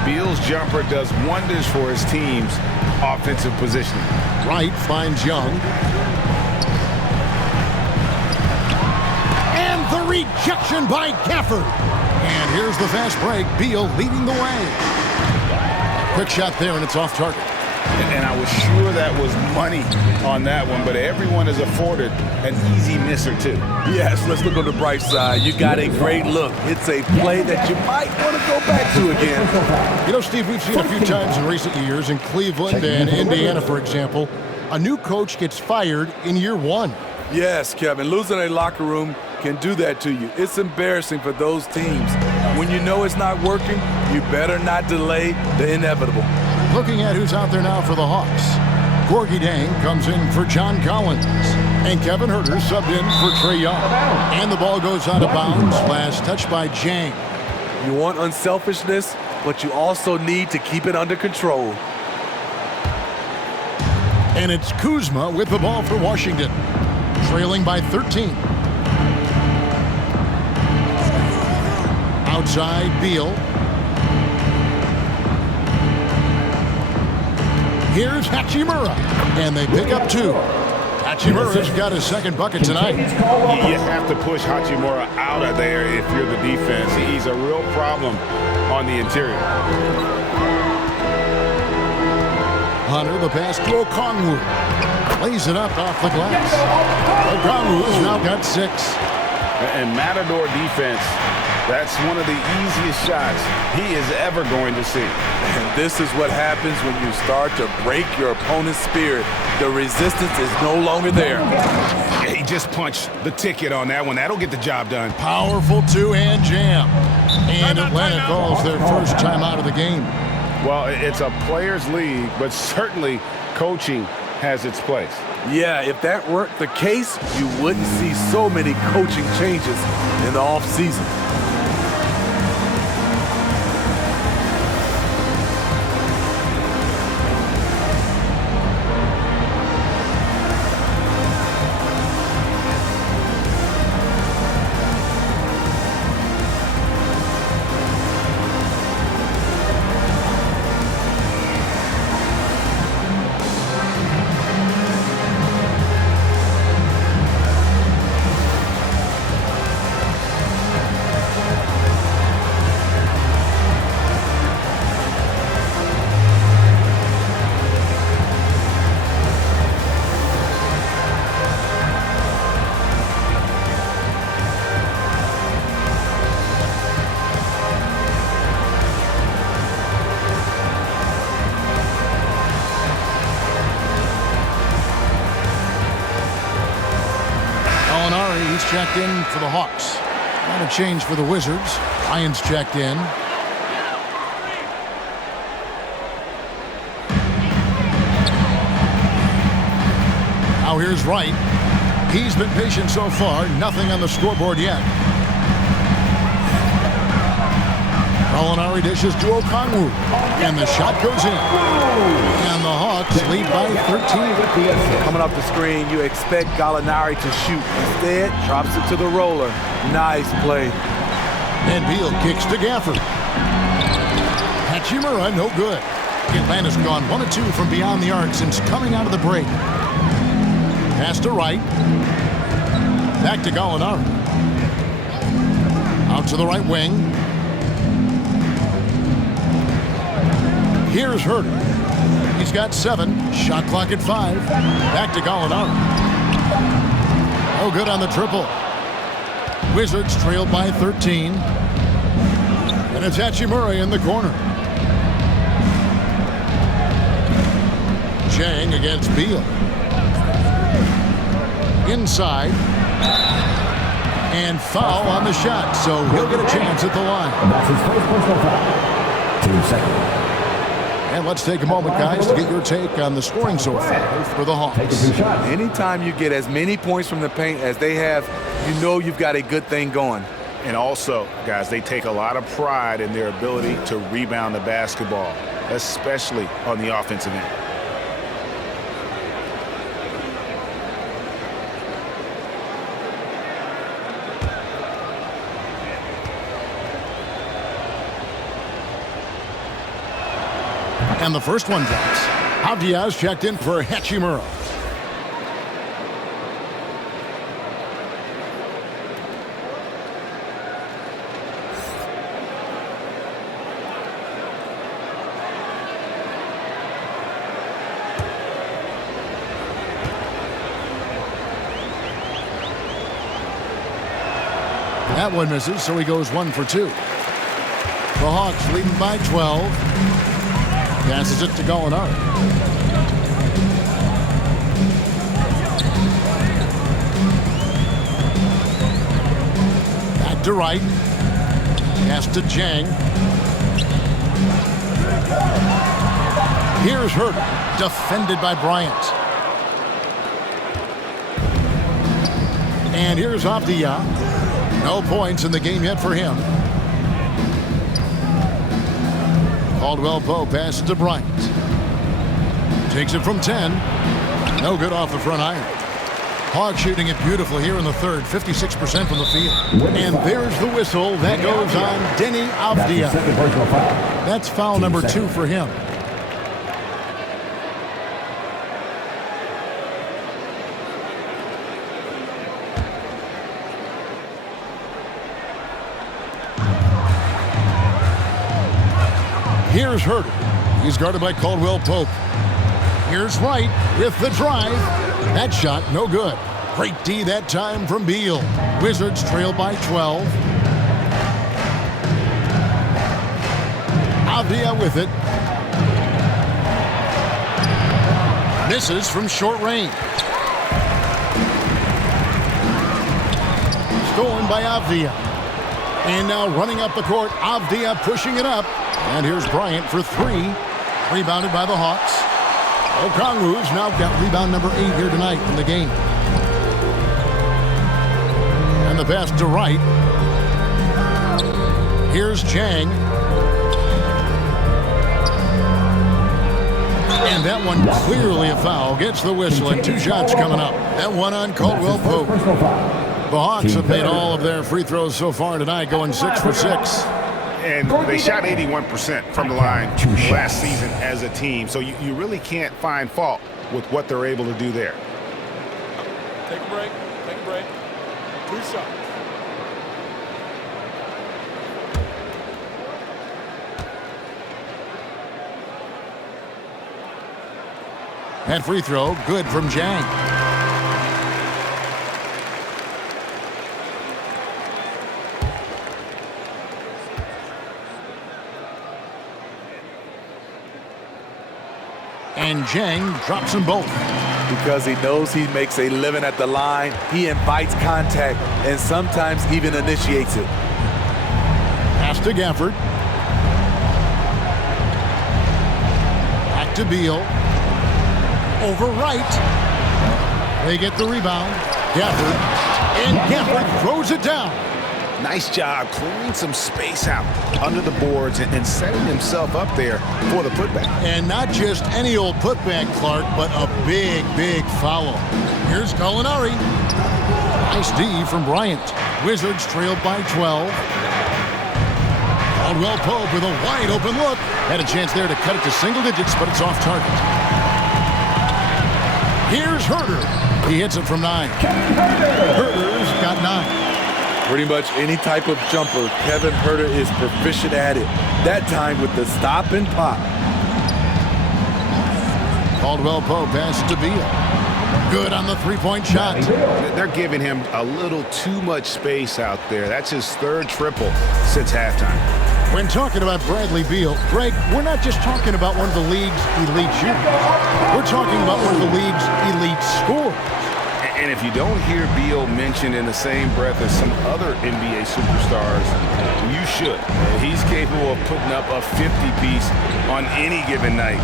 Beal's jumper does wonders for his team's offensive positioning. Wright finds Young. And the rejection by Gafford. And here's the fast break. Beal leading the way. Quick shot there, and it's off target. And I was sure that was money on that one, but everyone is afforded an easy miss or two. Yes, let's look on the bright side. You got a great look. It's a play that you might want to go back to again. You know, Steve, we've seen a few times in recent years in Cleveland and Indiana, for example, a new coach gets fired in year 1. Yes, Kevin, losing a locker room can do that to you. It's embarrassing for those teams. When you know it's not working, you better not delay the inevitable. Looking at who's out there now for the Hawks. Gorgie Dang comes in for John Collins. And Kevin Huerter subbed in for Trae Young. And the ball goes out of bounds. Last touch by Jang. You want unselfishness, but you also need to keep it under control. And it's Kuzma with the ball for Washington. Trailing by 13. Outside, Beal. Here's Hachimura, and they pick up 2. Hachimura's got his second bucket tonight. You have to push Hachimura out of there if you're the defense. He's a real problem on the interior. Hunter, the pass to Okongwu. Lays it up off the glass. Okongwu's now got 6. And Matador defense, that's one of the easiest shots he is ever going to see. And this is what happens when you start to break your opponent's spirit. The resistance is no longer there. He just punched the ticket on that one. That'll get the job done. Powerful two-hand jam. And Atlanta calls their first time out of the game. Well, it's a players' league, but certainly coaching has its place. Yeah, if that weren't the case, you wouldn't see so many coaching changes in the offseason. He's checked in for the Hawks. Not a change for the Wizards. Bryant's checked in. Now here's Wright. He's been patient so far. Nothing on the scoreboard yet. Molinari dishes to Okongwu. And the shot goes in. And the Hawks lead by 13. Coming off the screen, you expect Gallinari to shoot. Instead, drops it to the roller. Nice play. And Beal kicks to Gafford. Hachimura, no good. Atlanta's gone 1 of 2 from beyond the arc since coming out of the break. Pass to Wright. Back to Gallinari. Out to the right wing. Here's Huerter. He's got 7. Shot clock at 5. Back to Gallinari. Oh, good on the triple. Wizards trailed by 13. And it's Hachimura in the corner. Jang against Beal. Inside. And foul on the shot, so he'll get a chance at the line. That's his first personal foul. 2 seconds. And let's take a moment, guys, to get your take on the scoring so far for the Hawks. Anytime you get as many points from the paint as they have, you know you've got a good thing going. And also, guys, they take a lot of pride in their ability to rebound the basketball, especially on the offensive end. And the first one drops. Avdia's checked in for Hachimura. That one misses, so he goes 1 for 2. The Hawks leading by 12. Passes it to Gallinari. Back to right. Pass to Jang. Here's Herter, defended by Bryant. And here's Avdia. No points in the game yet for him. Caldwell Pope passes to Bryant. Takes it from 10. No good off the front iron. Hawks shooting it beautifully here in the third. 56% from the field. And there's the whistle. That goes on Denny Avdia. That's foul number 2 for him. Here's Herter. He's guarded by Caldwell Pope. Here's Wright with the drive. That shot, no good. Great D that time from Beal. Wizards trail by 12. Avdia with it. Misses from short range. Stolen by Avdia. And now running up the court, Avdia pushing it up. And here's Bryant for 3. Rebounded by the Hawks. Okongwu's now got rebound number 8 here tonight in the game. And the pass to Wright. Here's Chang. And that one clearly a foul. Gets the whistle and 2 shots coming up. That one on Caldwell Pope. The Hawks have made all of their free throws so far tonight, going 6 for 6. And they shot 81% from the line last season as a team. So you really can't find fault with what they're able to do there. Take a break. Take a break. 2 shots. That free throw, good from Jang. And Jang drops them both. Because he knows he makes a living at the line, he invites contact and sometimes even initiates it. Pass to Gafford. Back to Beal. Over Wright. They get the rebound. Gafford. And Gafford throws it down. Nice job clearing some space out under the boards and setting himself up there for the putback. And not just any old putback, Clark, but a big, big foul. Here's Gallinari. Nice D from Bryant. Wizards trailed by 12. Caldwell Pope with a wide open look. Had a chance there to cut it to single digits, but it's off target. Here's Herter. He hits it from 9. Herter's got 9. Pretty much any type of jumper, Kevin Herter is proficient at it. That time with the stop and pop. Caldwell Pope passes to Beal. Good on the three-point shot. They're giving him a little too much space out there. That's his 3rd triple since halftime. When talking about Bradley Beal, Greg, we're not just talking about one of the league's elite shooters. We're talking about one of the league's elite scorers. And if you don't hear Beal mentioned in the same breath as some other NBA superstars, you should. He's capable of putting up a 50-piece on any given night.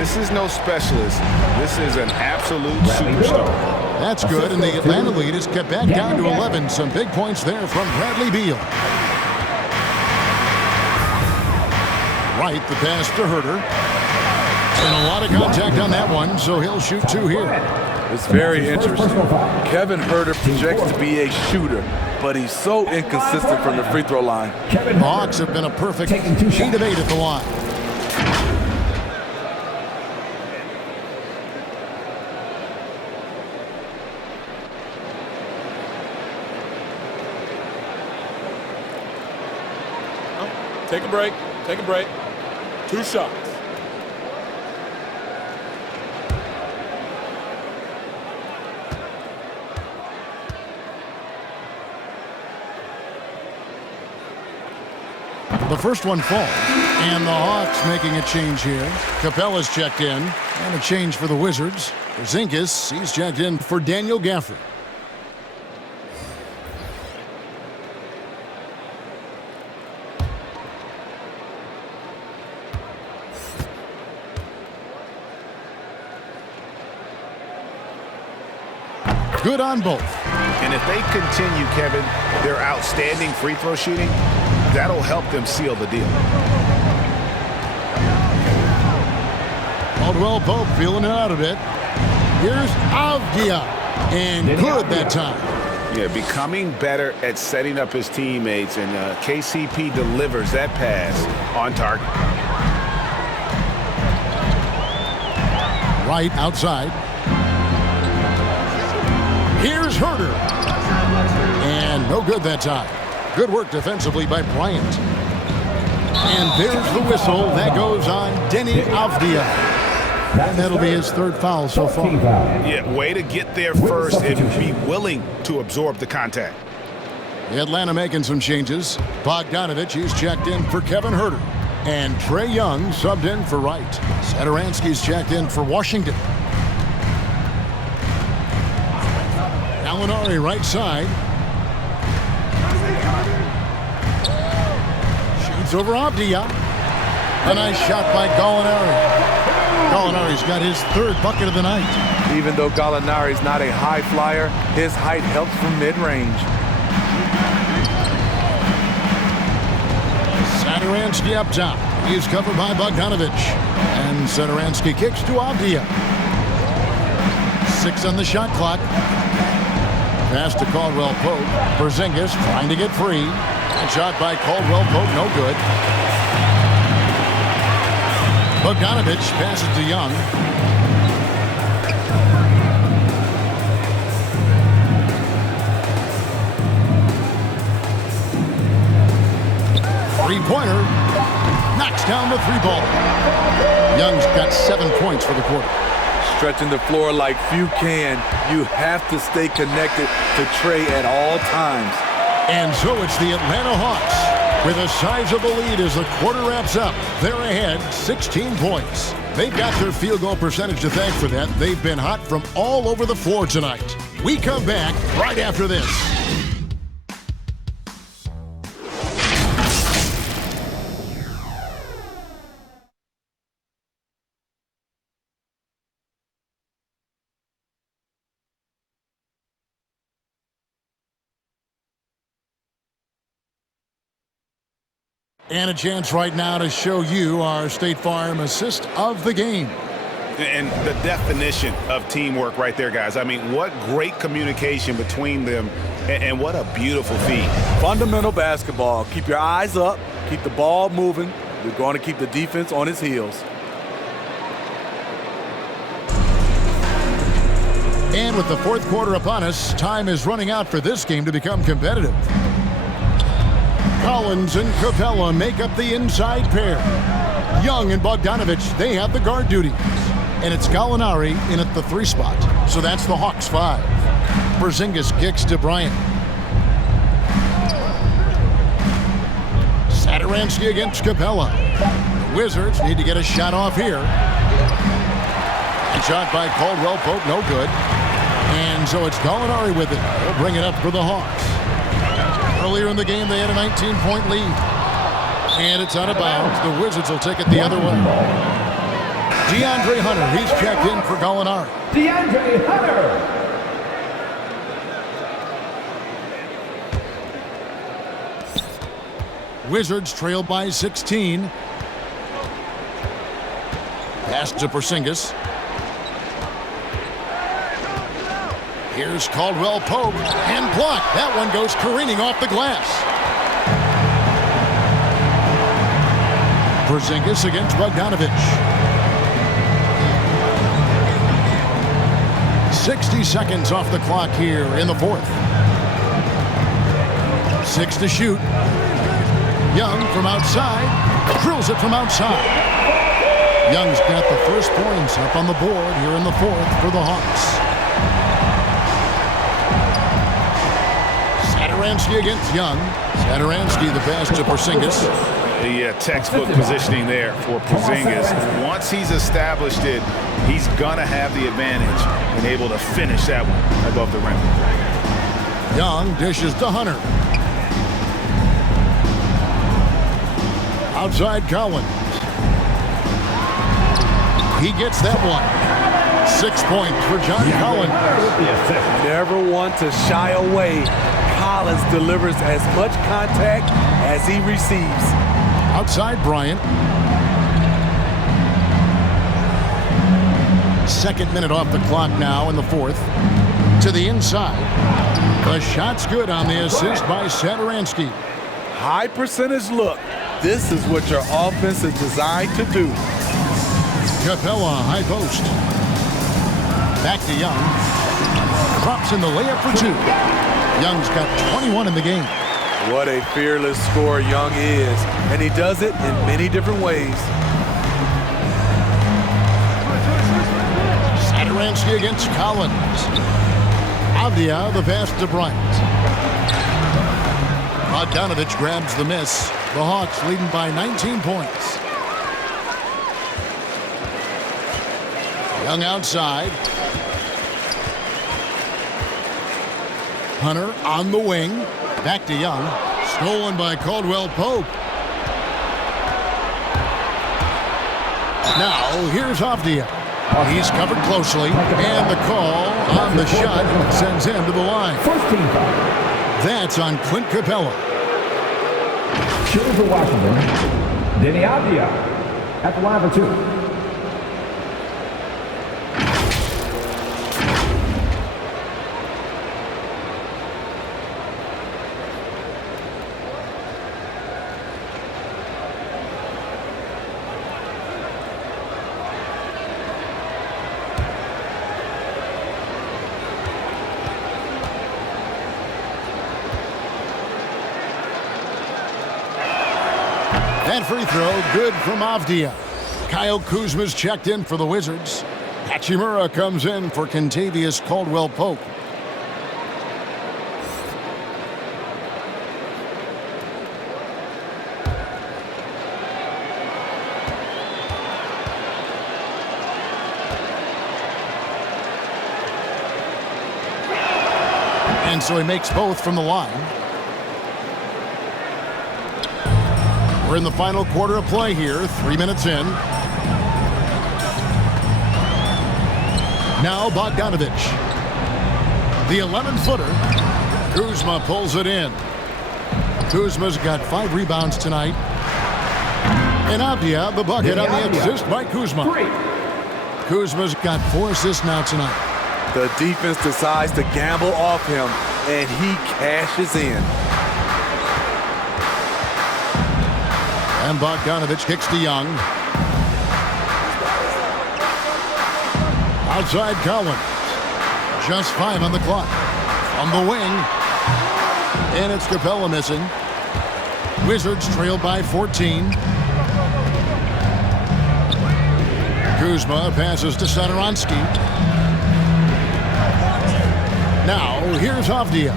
This is no specialist. This is an absolute superstar. That's good, and the Atlanta lead is kept back down to 11. Some big points there from Bradley Beal. Right, the pass to Herter. And a lot of contact on that one, so he'll shoot 2 here. It's very interesting. Kevin Herter projects to be a shooter, but he's so inconsistent from the free throw line. The Hawks have been a perfect 8 of 8 at the line. Take a break. Take a break. 2 shots. The first one falls, and the Hawks making a change here. Capella's checked in, and a change for the Wizards. Porzingis, he's checked in for Daniel Gafford. Good on both. And if they continue, Kevin, their outstanding free throw shooting, that'll help them seal the deal. Caldwell Pope feeling it out a bit. Here's Avdia, and good that time. Yeah, becoming better at setting up his teammates, and KCP delivers that pass on target. Right outside. Here's Herter. And no good that time. Good work defensively by Bryant. And there's the whistle. That goes on Denny Avdia. That'll be his 3rd foul so far. Yeah, way to get there first and be willing to absorb the contact. Atlanta making some changes. Bogdanovich, he's checked in for Kevin Herter. And Trae Young subbed in for Wright. Satoransky's checked in for Washington. Gallinari right side. Shoots over Avdia. A nice shot by Gallinari. Gallinari's got his 3rd bucket of the night. Even though Gallinari's not a high flyer, his height helps from mid-range. Satoransky up top. He's covered by Bogdanovich. And Satoransky kicks to Avdia. 6 on the shot clock. Pass to Caldwell Pope. Porzingis trying to get free. And shot by Caldwell Pope, no good. Bogdanovich passes to Young. Three-pointer. Knocks down the 3-ball. Young's got 7 points for the quarter. Stretching the floor like few can. You have to stay connected to Trae at all times. And so it's the Atlanta Hawks with a sizable lead as the quarter wraps up. They're ahead 16 points. They've got their field goal percentage to thank for that. They've been hot from all over the floor tonight. We come back right after this. And a chance right now to show you our State Farm assist of the game. And the definition of teamwork right there, guys. I mean, what great communication between them, and what a beautiful feed. Fundamental basketball. Keep your eyes up. Keep the ball moving. You're going to keep the defense on its heels. And with the 4th quarter upon us, time is running out for this game to become competitive. Collins and Capella make up the inside pair. Young and Bogdanovich, they have the guard duties. And it's Gallinari in at the 3 spot. So that's the Hawks 5. Porzingis kicks to Bryant. Satoransky against Capella. The Wizards need to get a shot off here. A shot by Caldwell Pope, no good. And so it's Gallinari with it. He'll bring it up for the Hawks. Earlier in the game, they had a 19-point lead. And it's out of bounds. The Wizards will take it the other way. DeAndre Hunter, he's checked in for Gallinari. DeAndre Hunter. Wizards trail by 16. Pass to Porzingis. Here's Caldwell Pope, and blocked. That one goes careening off the glass. Porzingis against Bogdanovich. 60 seconds off the clock here in the 4th. 6 to shoot. Young from outside. Drills it from outside. Young's got the first points up on the board here in the fourth for the Hawks. Satoransky against Young. Satoransky the pass to Porzingis. Yeah, textbook positioning there for Porzingis. Once he's established it, he's going to have the advantage and able to finish that one above the rim. Young dishes to Hunter. Outside Collins. He gets that one. 6 points for John Collins. Never one to shy away. Collins delivers as much contact as he receives. Outside Bryant. Second minute off the clock now in the fourth. To the inside. The shot's good on the assist by Satoransky. High percentage look. This is what your offense is designed to do. Capella, high post. Back to Young. Drops in the layup for two. Young's got 21 in the game. What a fearless scorer Young is, and he does it in many different ways. Satoransky against Collins. Avdia, the pass to Bryant. Bogdanovich grabs the miss. The Hawks leading by 19 points. Young outside. Hunter on the wing. Back to Young. Stolen by Caldwell Pope. Now here's Avdia. He's covered closely. And the call on the shot sends him to the line. That's on Clint Capella. Shooting for Washington, Denny Avdia at the line for two. That free throw, good from Avdia. Kyle Kuzma's checked in for the Wizards. Hachimura comes in for Kentavious Caldwell-Pope. And so he makes both from the line. We're in the final quarter of play here, 3 minutes in. Now Bogdanovich. The 11-footer. Kuzma pulls it in. Kuzma's got 5 rebounds tonight. And Avdia, the bucket on the assist by Kuzma. Kuzma's got 4 assists now tonight. The defense decides to gamble off him, and he cashes in. And Bogdanovich kicks to Young. Outside Collins. Just 5 on the clock. From the wing. And it's Capella missing. Wizards trail by 14. Kuzma passes to Satoransky. Now, here's Avdia.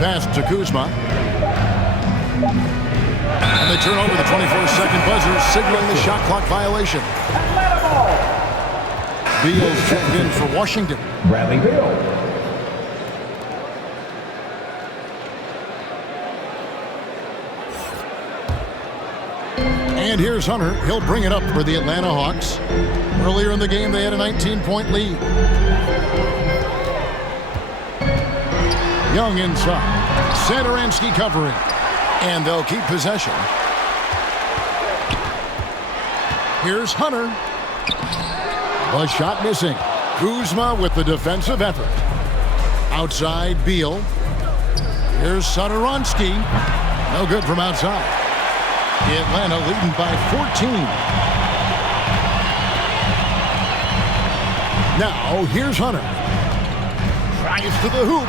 Pass to Kuzma. And they turn over the 24-second buzzer, signaling the shot clock violation. Beal's checked in for Washington. Bradley Beal. And here's Hunter. He'll bring it up for the Atlanta Hawks. Earlier in the game, they had a 19-point lead. Young inside. Satoransky covering. And they'll keep possession. Here's Hunter. The shot missing. Kuzma with the defensive effort. Outside Beal. Here's Satoransky. No good from outside. Atlanta leading by 14. Now here's Hunter. drives to the hoop.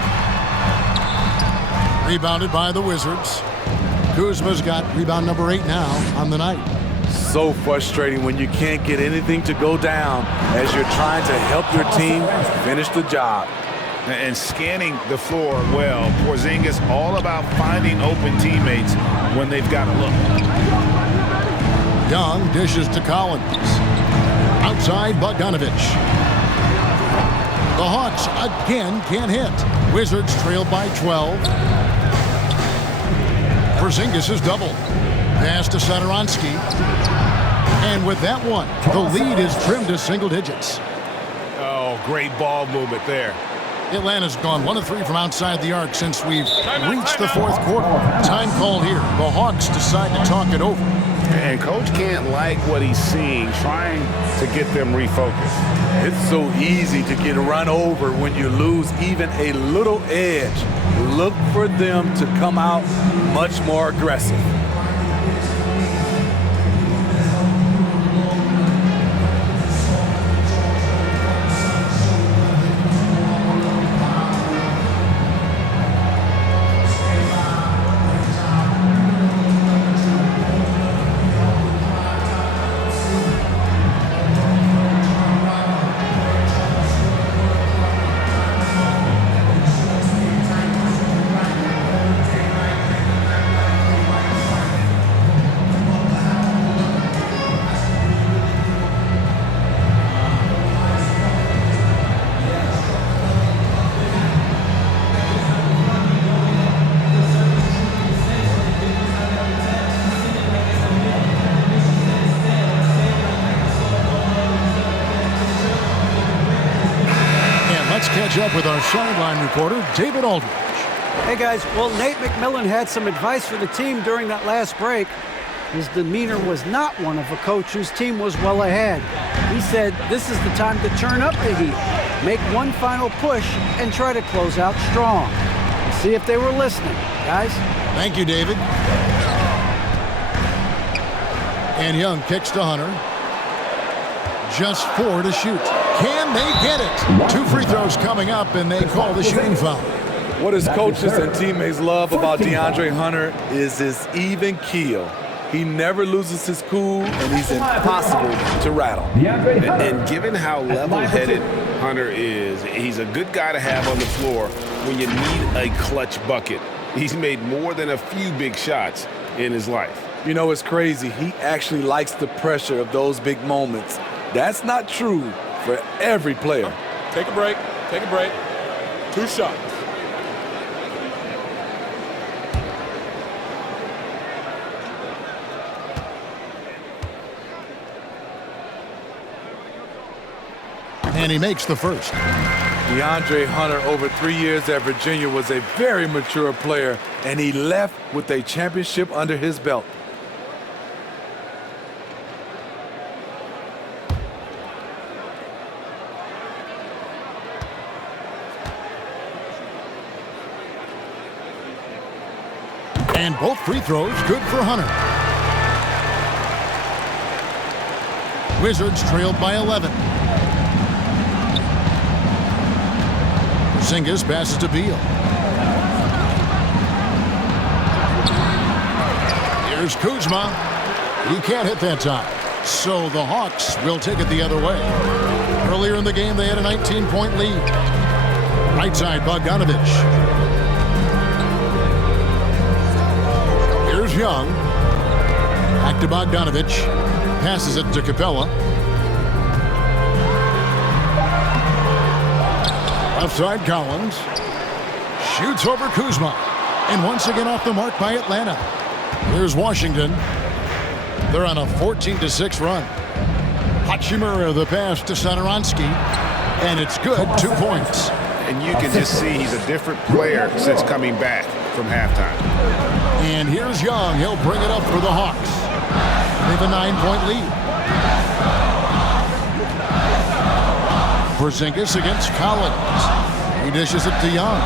Rebounded by the Wizards. Kuzma's got rebound number 8 now on the night. So frustrating when you can't get anything to go down as you're trying to help your team finish the job. And scanning the floor well. Porzingis all about finding open teammates when they've got a look. Young dishes to Collins. Outside Bogdanovich. The Hawks again can't hit. Wizards trail by 12. Porzingis is doubled. Pass to Satoransky. And with that one, the lead is trimmed to single digits. Oh, great ball movement there. Atlanta's gone 1 of 3 from outside the arc since we've reached the 4th quarter. Time called here. The Hawks decide to talk it over. And coach can't like what he's seeing, trying to get them refocused. It's so easy to get run over when you lose even a little edge. Look for them to come out much more aggressive. Catch up with our sideline reporter, David Aldridge. Hey, guys. Well, Nate McMillan had some advice for the team during that last break. His demeanor was not one of a coach whose team was well ahead. He said this is the time to turn up the heat, make one final push, and try to close out strong. See if they were listening, guys. Thank you, David. And Young kicks to Hunter. Just 4 to shoot. Can they get it? 2 free throws coming up, and they call the shooting foul. What his coaches and teammates love about DeAndre Hunter is his even keel. He never loses his cool, and he's impossible to rattle. And given how level-headed Hunter is, he's a good guy to have on the floor when you need a clutch bucket. He's made more than a few big shots in his life. You know, it's crazy. He actually likes the pressure of those big moments. That's not true for every player. Take a break. Take a break. 2 shots. And he makes the first. DeAndre Hunter, over 3 years at Virginia, was a very mature player, and he left with a championship under his belt. And both free throws good for Hunter. Wizards trailed by 11. Porzingis passes to Beal. Here's Kuzma. He can't hit that time. So the Hawks will take it the other way. Earlier in the game, they had a 19-point lead. Right side, Bogdanovich. Here's Young. Back to Bogdanovich. Passes it to Capella. Left side, Collins. Shoots over Kuzma. And once again off the mark by Atlanta. Here's Washington. They're on a 14-6 run. Hachimura the pass to Satoransky. And it's good, 2 points. And you can just see he's a different player since coming back from halftime. And here's Young. He'll bring it up for the Hawks. They have a 9-point lead. Porzingis against Collins. He dishes it to Young.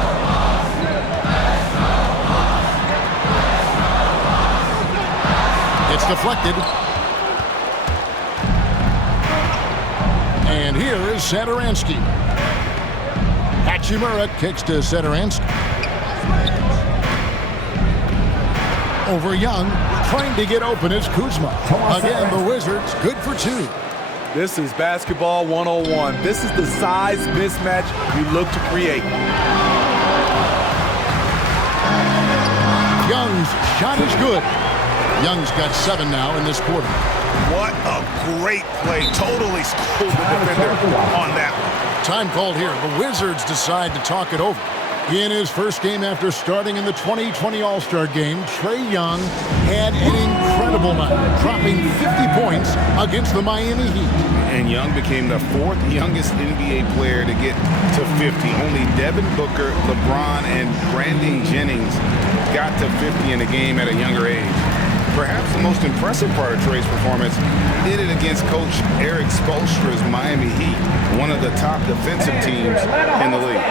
It's deflected. And here is Satoransky. Hachimura kicks to Sederansky. Over Young, trying to get open is Kuzma. Again, the Wizards good for 2. This is basketball 101. This is the size mismatch you look to create. Young's shot is good. Young's got 7 now in this quarter. What a great play. Totally schooled the defender on that one. Time called here. The Wizards decide to talk it over. In his first game after starting in the 2020 All-Star Game, Trae Young had an incredible night, dropping 50 points against the Miami Heat. And Young became the 4th youngest NBA player to get to 50. Only Devin Booker, LeBron, and Brandon Jennings got to 50 in a game at a younger age. Perhaps the most impressive part of Trae's performance did it against Coach Eric Spoelstra's Miami Heat, one of the top defensive teams in the league.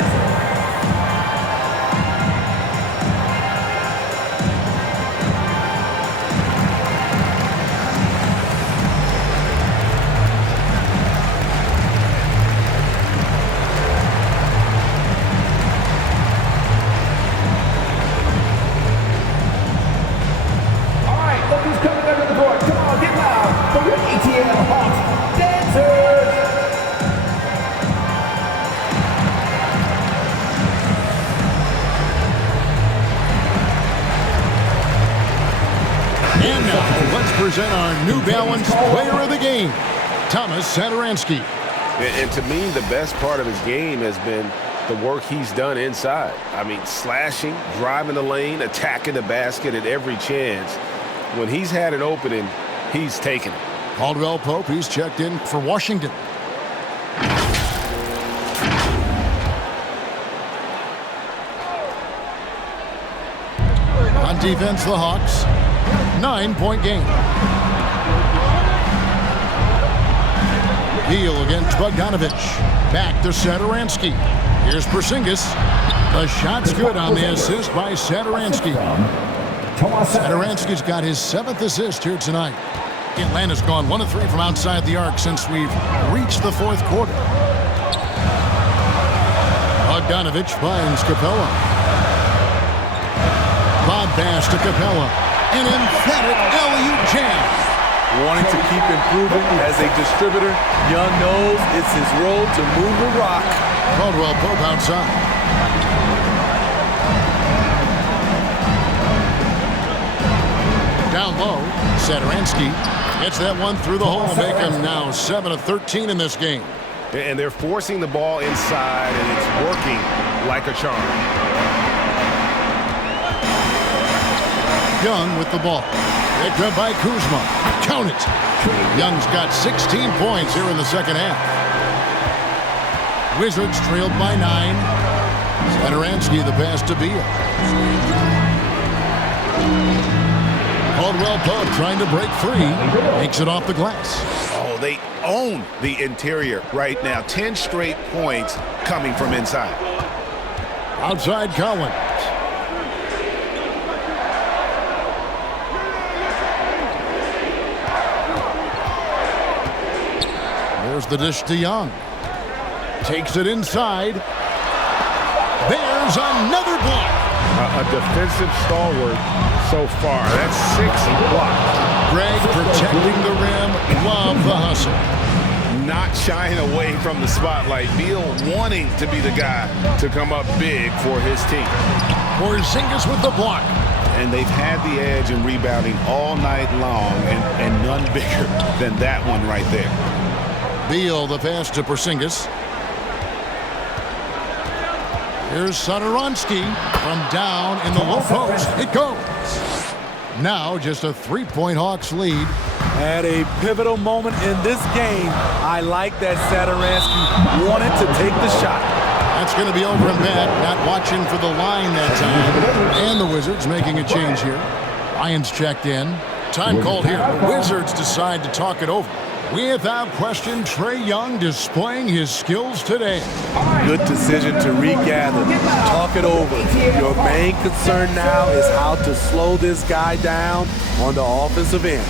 And now, let's present our New Balance Player of the Game, Thomas Sederansky. And to me, the best part of his game has been the work he's done inside. I mean, slashing, driving the lane, attacking the basket at every chance. When he's had an opening, he's taken it. Caldwell Pope, he's checked in for Washington. On defense, the Hawks. 9-point game. Beal against Bogdanovich. Back to Sederansky. Here's Porzingis. The shot's good on the assist by Sederansky. Sederansky's got his 7th assist here tonight. Atlanta's gone 1 of 3 from outside the arc since we've reached the 4th quarter. Bogdanovich finds Capella. Bob pass to Capella. An emphatic alley-oop jam. Wanting to keep improving as a distributor, Young knows it's his role to move the rock. Caldwell Pope outside. Down low, Sederansky gets that one through the hole, make him now 7 of 13 in this game. And they're forcing the ball inside, and it's working like a charm. Young with the ball. Picked up by Kuzma. Count it. Young's got 16 points here in the second half. Wizards trailed by 9. Sederansky the pass to Beal. Caldwell Pope trying to break free. Makes it off the glass. Oh, they own the interior right now. 10 straight points coming from inside. Outside Collins. There's the dish to Young. Takes it inside. There's another block. A defensive stalwart so far. That's 6 blocks. Greg protecting the rim. Love the hustle. Not shying away from the spotlight. Beal wanting to be the guy to come up big for his team. Porzingis with the block. And they've had the edge in rebounding all night long, and none bigger than that one right there. Beal the pass to Porzingis. Here's Sederansky from down in the low post. It goes. Now just a 3-point Hawks lead. At a pivotal moment in this game, I like that Sederansky wanted to take the shot. That's going to be over and back. Not watching for the line that time. And the Wizards making a change here. Bryant's checked in. Time called here. The Wizards decide to talk it over. Without question, Trae Young displaying his skills today. Good decision to regather, talk it over. Your main concern now is how to slow this guy down on the offensive end.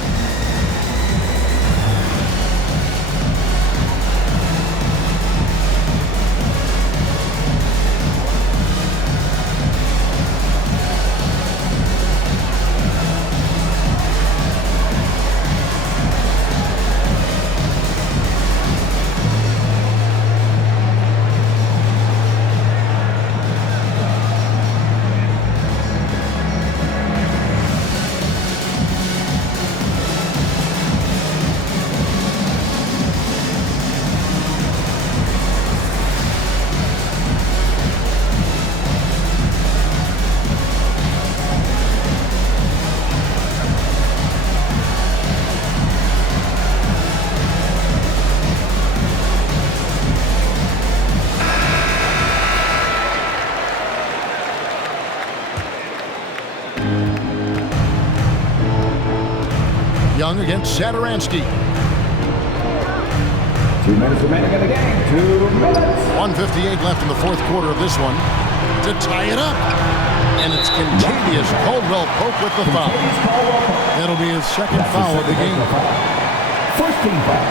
Young against Sadaransky. 2 minutes remaining in the game. 2 minutes. 1:58 left in the fourth quarter of this one to tie it up. And it's contagious. Caldwell Pope with the foul. That'll be his second foul of the game. First team foul.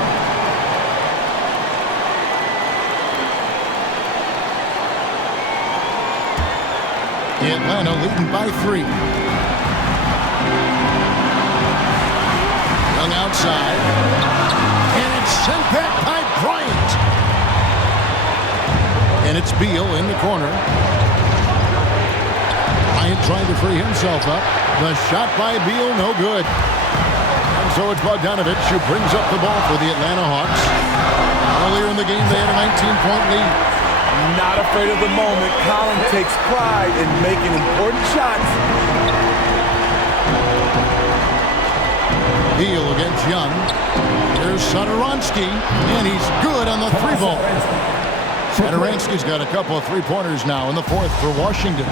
Atlanta leading by 3. Young outside. And it's sent back by Bryant. And it's Beal in the corner. Bryant trying to free himself up. The shot by Beal, no good. And so it's Bogdanovich who brings up the ball for the Atlanta Hawks. Earlier in the game, they had a 19-point lead. Not afraid of the moment. Collins takes pride in making important shots. Beal against Young. Here's Sadaransky, and he's good on the 3-ball. Sadaransky's got a couple of 3-pointers now in the fourth for Washington.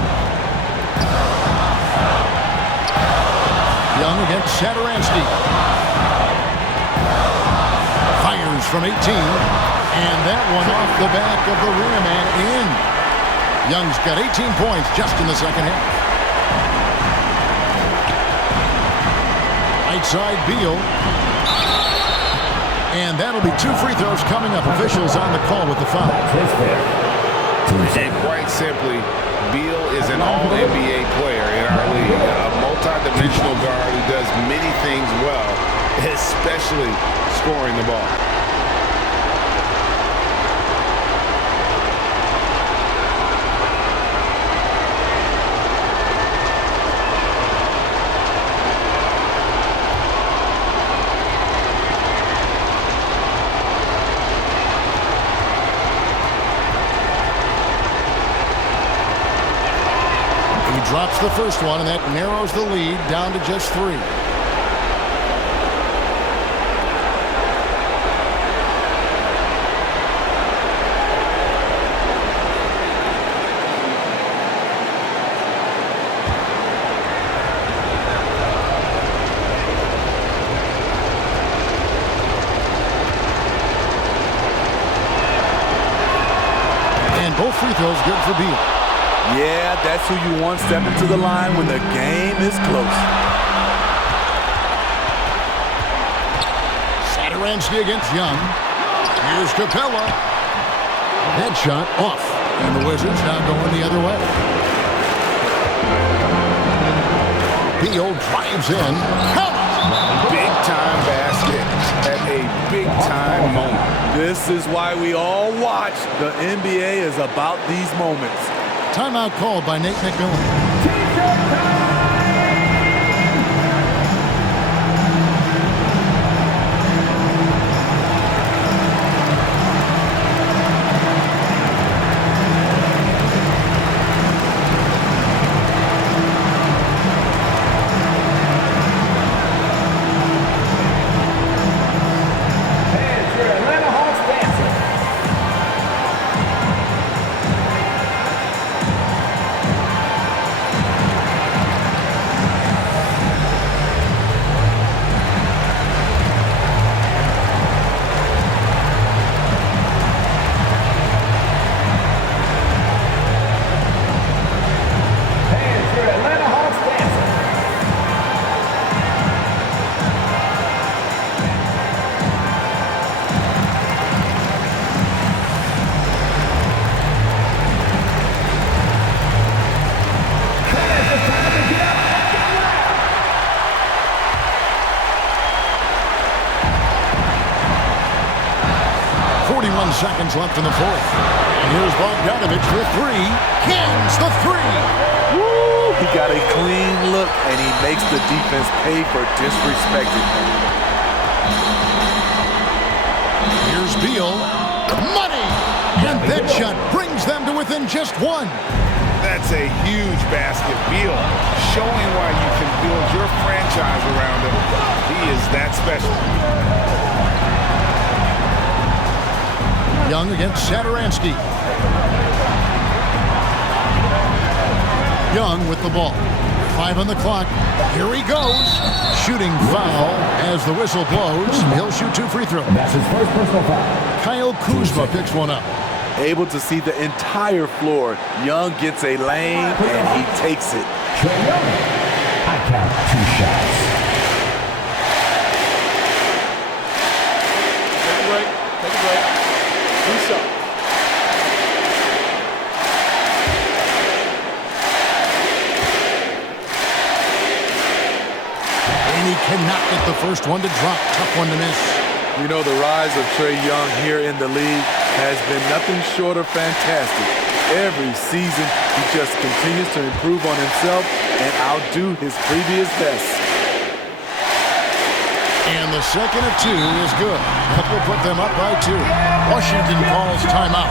Young against Sadaransky. Fires from 18. And that one off the back of the rim and in. Young's got 18 points just in the second half. Right side, Beal. And that'll be 2 free throws coming up. Officials on the call with the foul. And quite simply, Beal is an all-NBA player in our league. A multi-dimensional guard who does many things well, especially scoring the ball. Drops the first one, and that narrows the lead down to just 3. And both free throws good for Beal. Yeah, that's who you want stepping to the line when the game is close. Sadaransky against Young. Here's Capella. Headshot off. And the Wizards now going the other way. Beal drives in. Big-time basket at a big-time moment. This is why we all watch. The NBA is about these moments. Timeout called by Nate McMillan. Seconds left in the fourth. And here's Bogdanovich with 3. Cans the 3. Woo! He got a clean look, and he makes the defense pay for disrespecting him. Here's Beal. Money! And that shot brings them to within just 1. That's a huge basket. Beal showing why you can build your franchise around him. He is that special. Young against Sadaransky. Young with the ball. 5 on the clock. Here he goes. Shooting foul as the whistle blows. He'll shoot 2 free throws. That's his first personal foul. Kyle Kuzma picks one up. Able to see the entire floor. Young gets a lane, and he takes it. Trae Young. I count 2 shots. Take a break. Take a break. 2 shots. And he cannot get the first one to drop. Tough one to miss. You know, the rise of Trae Young here in the league has been nothing short of fantastic. Every season, he just continues to improve on himself and outdo his previous best. And the second of 2 is good. That will put them up by 2. Washington calls timeout.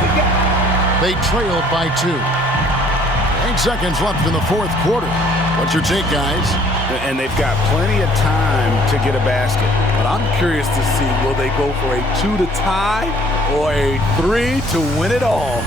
They trailed by 2. 8 seconds left in the 4th quarter. What's your take, guys? And they've got plenty of time to get a basket. But I'm curious to see, will they go for a 2 to tie or a 3 to win it all?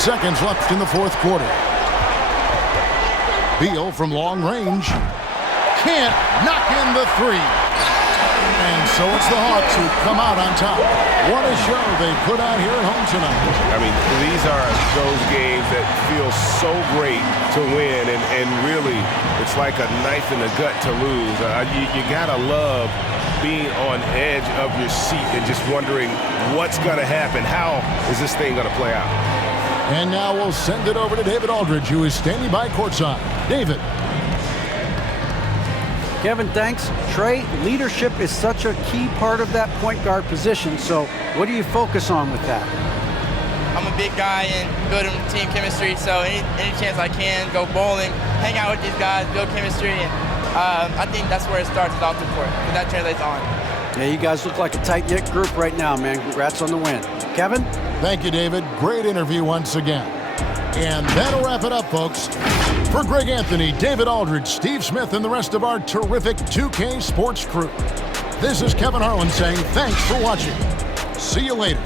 Seconds left in the 4th quarter. Beal from long range. Can't knock in the 3. And so it's the Hawks who come out on top. What a show they put out here at home tonight. I mean, these are those games that feel so great to win, and really, it's like a knife in the gut to lose. You gotta love being on edge of your seat and just wondering what's gonna happen. How is this thing gonna play out? And now we'll send it over to David Aldridge, who is standing by courtside. David. Kevin, thanks. Trae, leadership is such a key part of that point guard position, so what do you focus on with that? I'm a big guy and building team chemistry, so any chance I can, go bowling, hang out with these guys, build chemistry, and I think that's where it starts is off the court, and that translates on. Yeah, you guys look like a tight-knit group right now, man. Congrats on the win. Kevin? Thank you, David. Great interview once again. And that'll wrap it up, folks. For Greg Anthony, David Aldridge, Steve Smith, and the rest of our terrific 2K Sports crew, this is Kevin Harlan saying thanks for watching. See you later.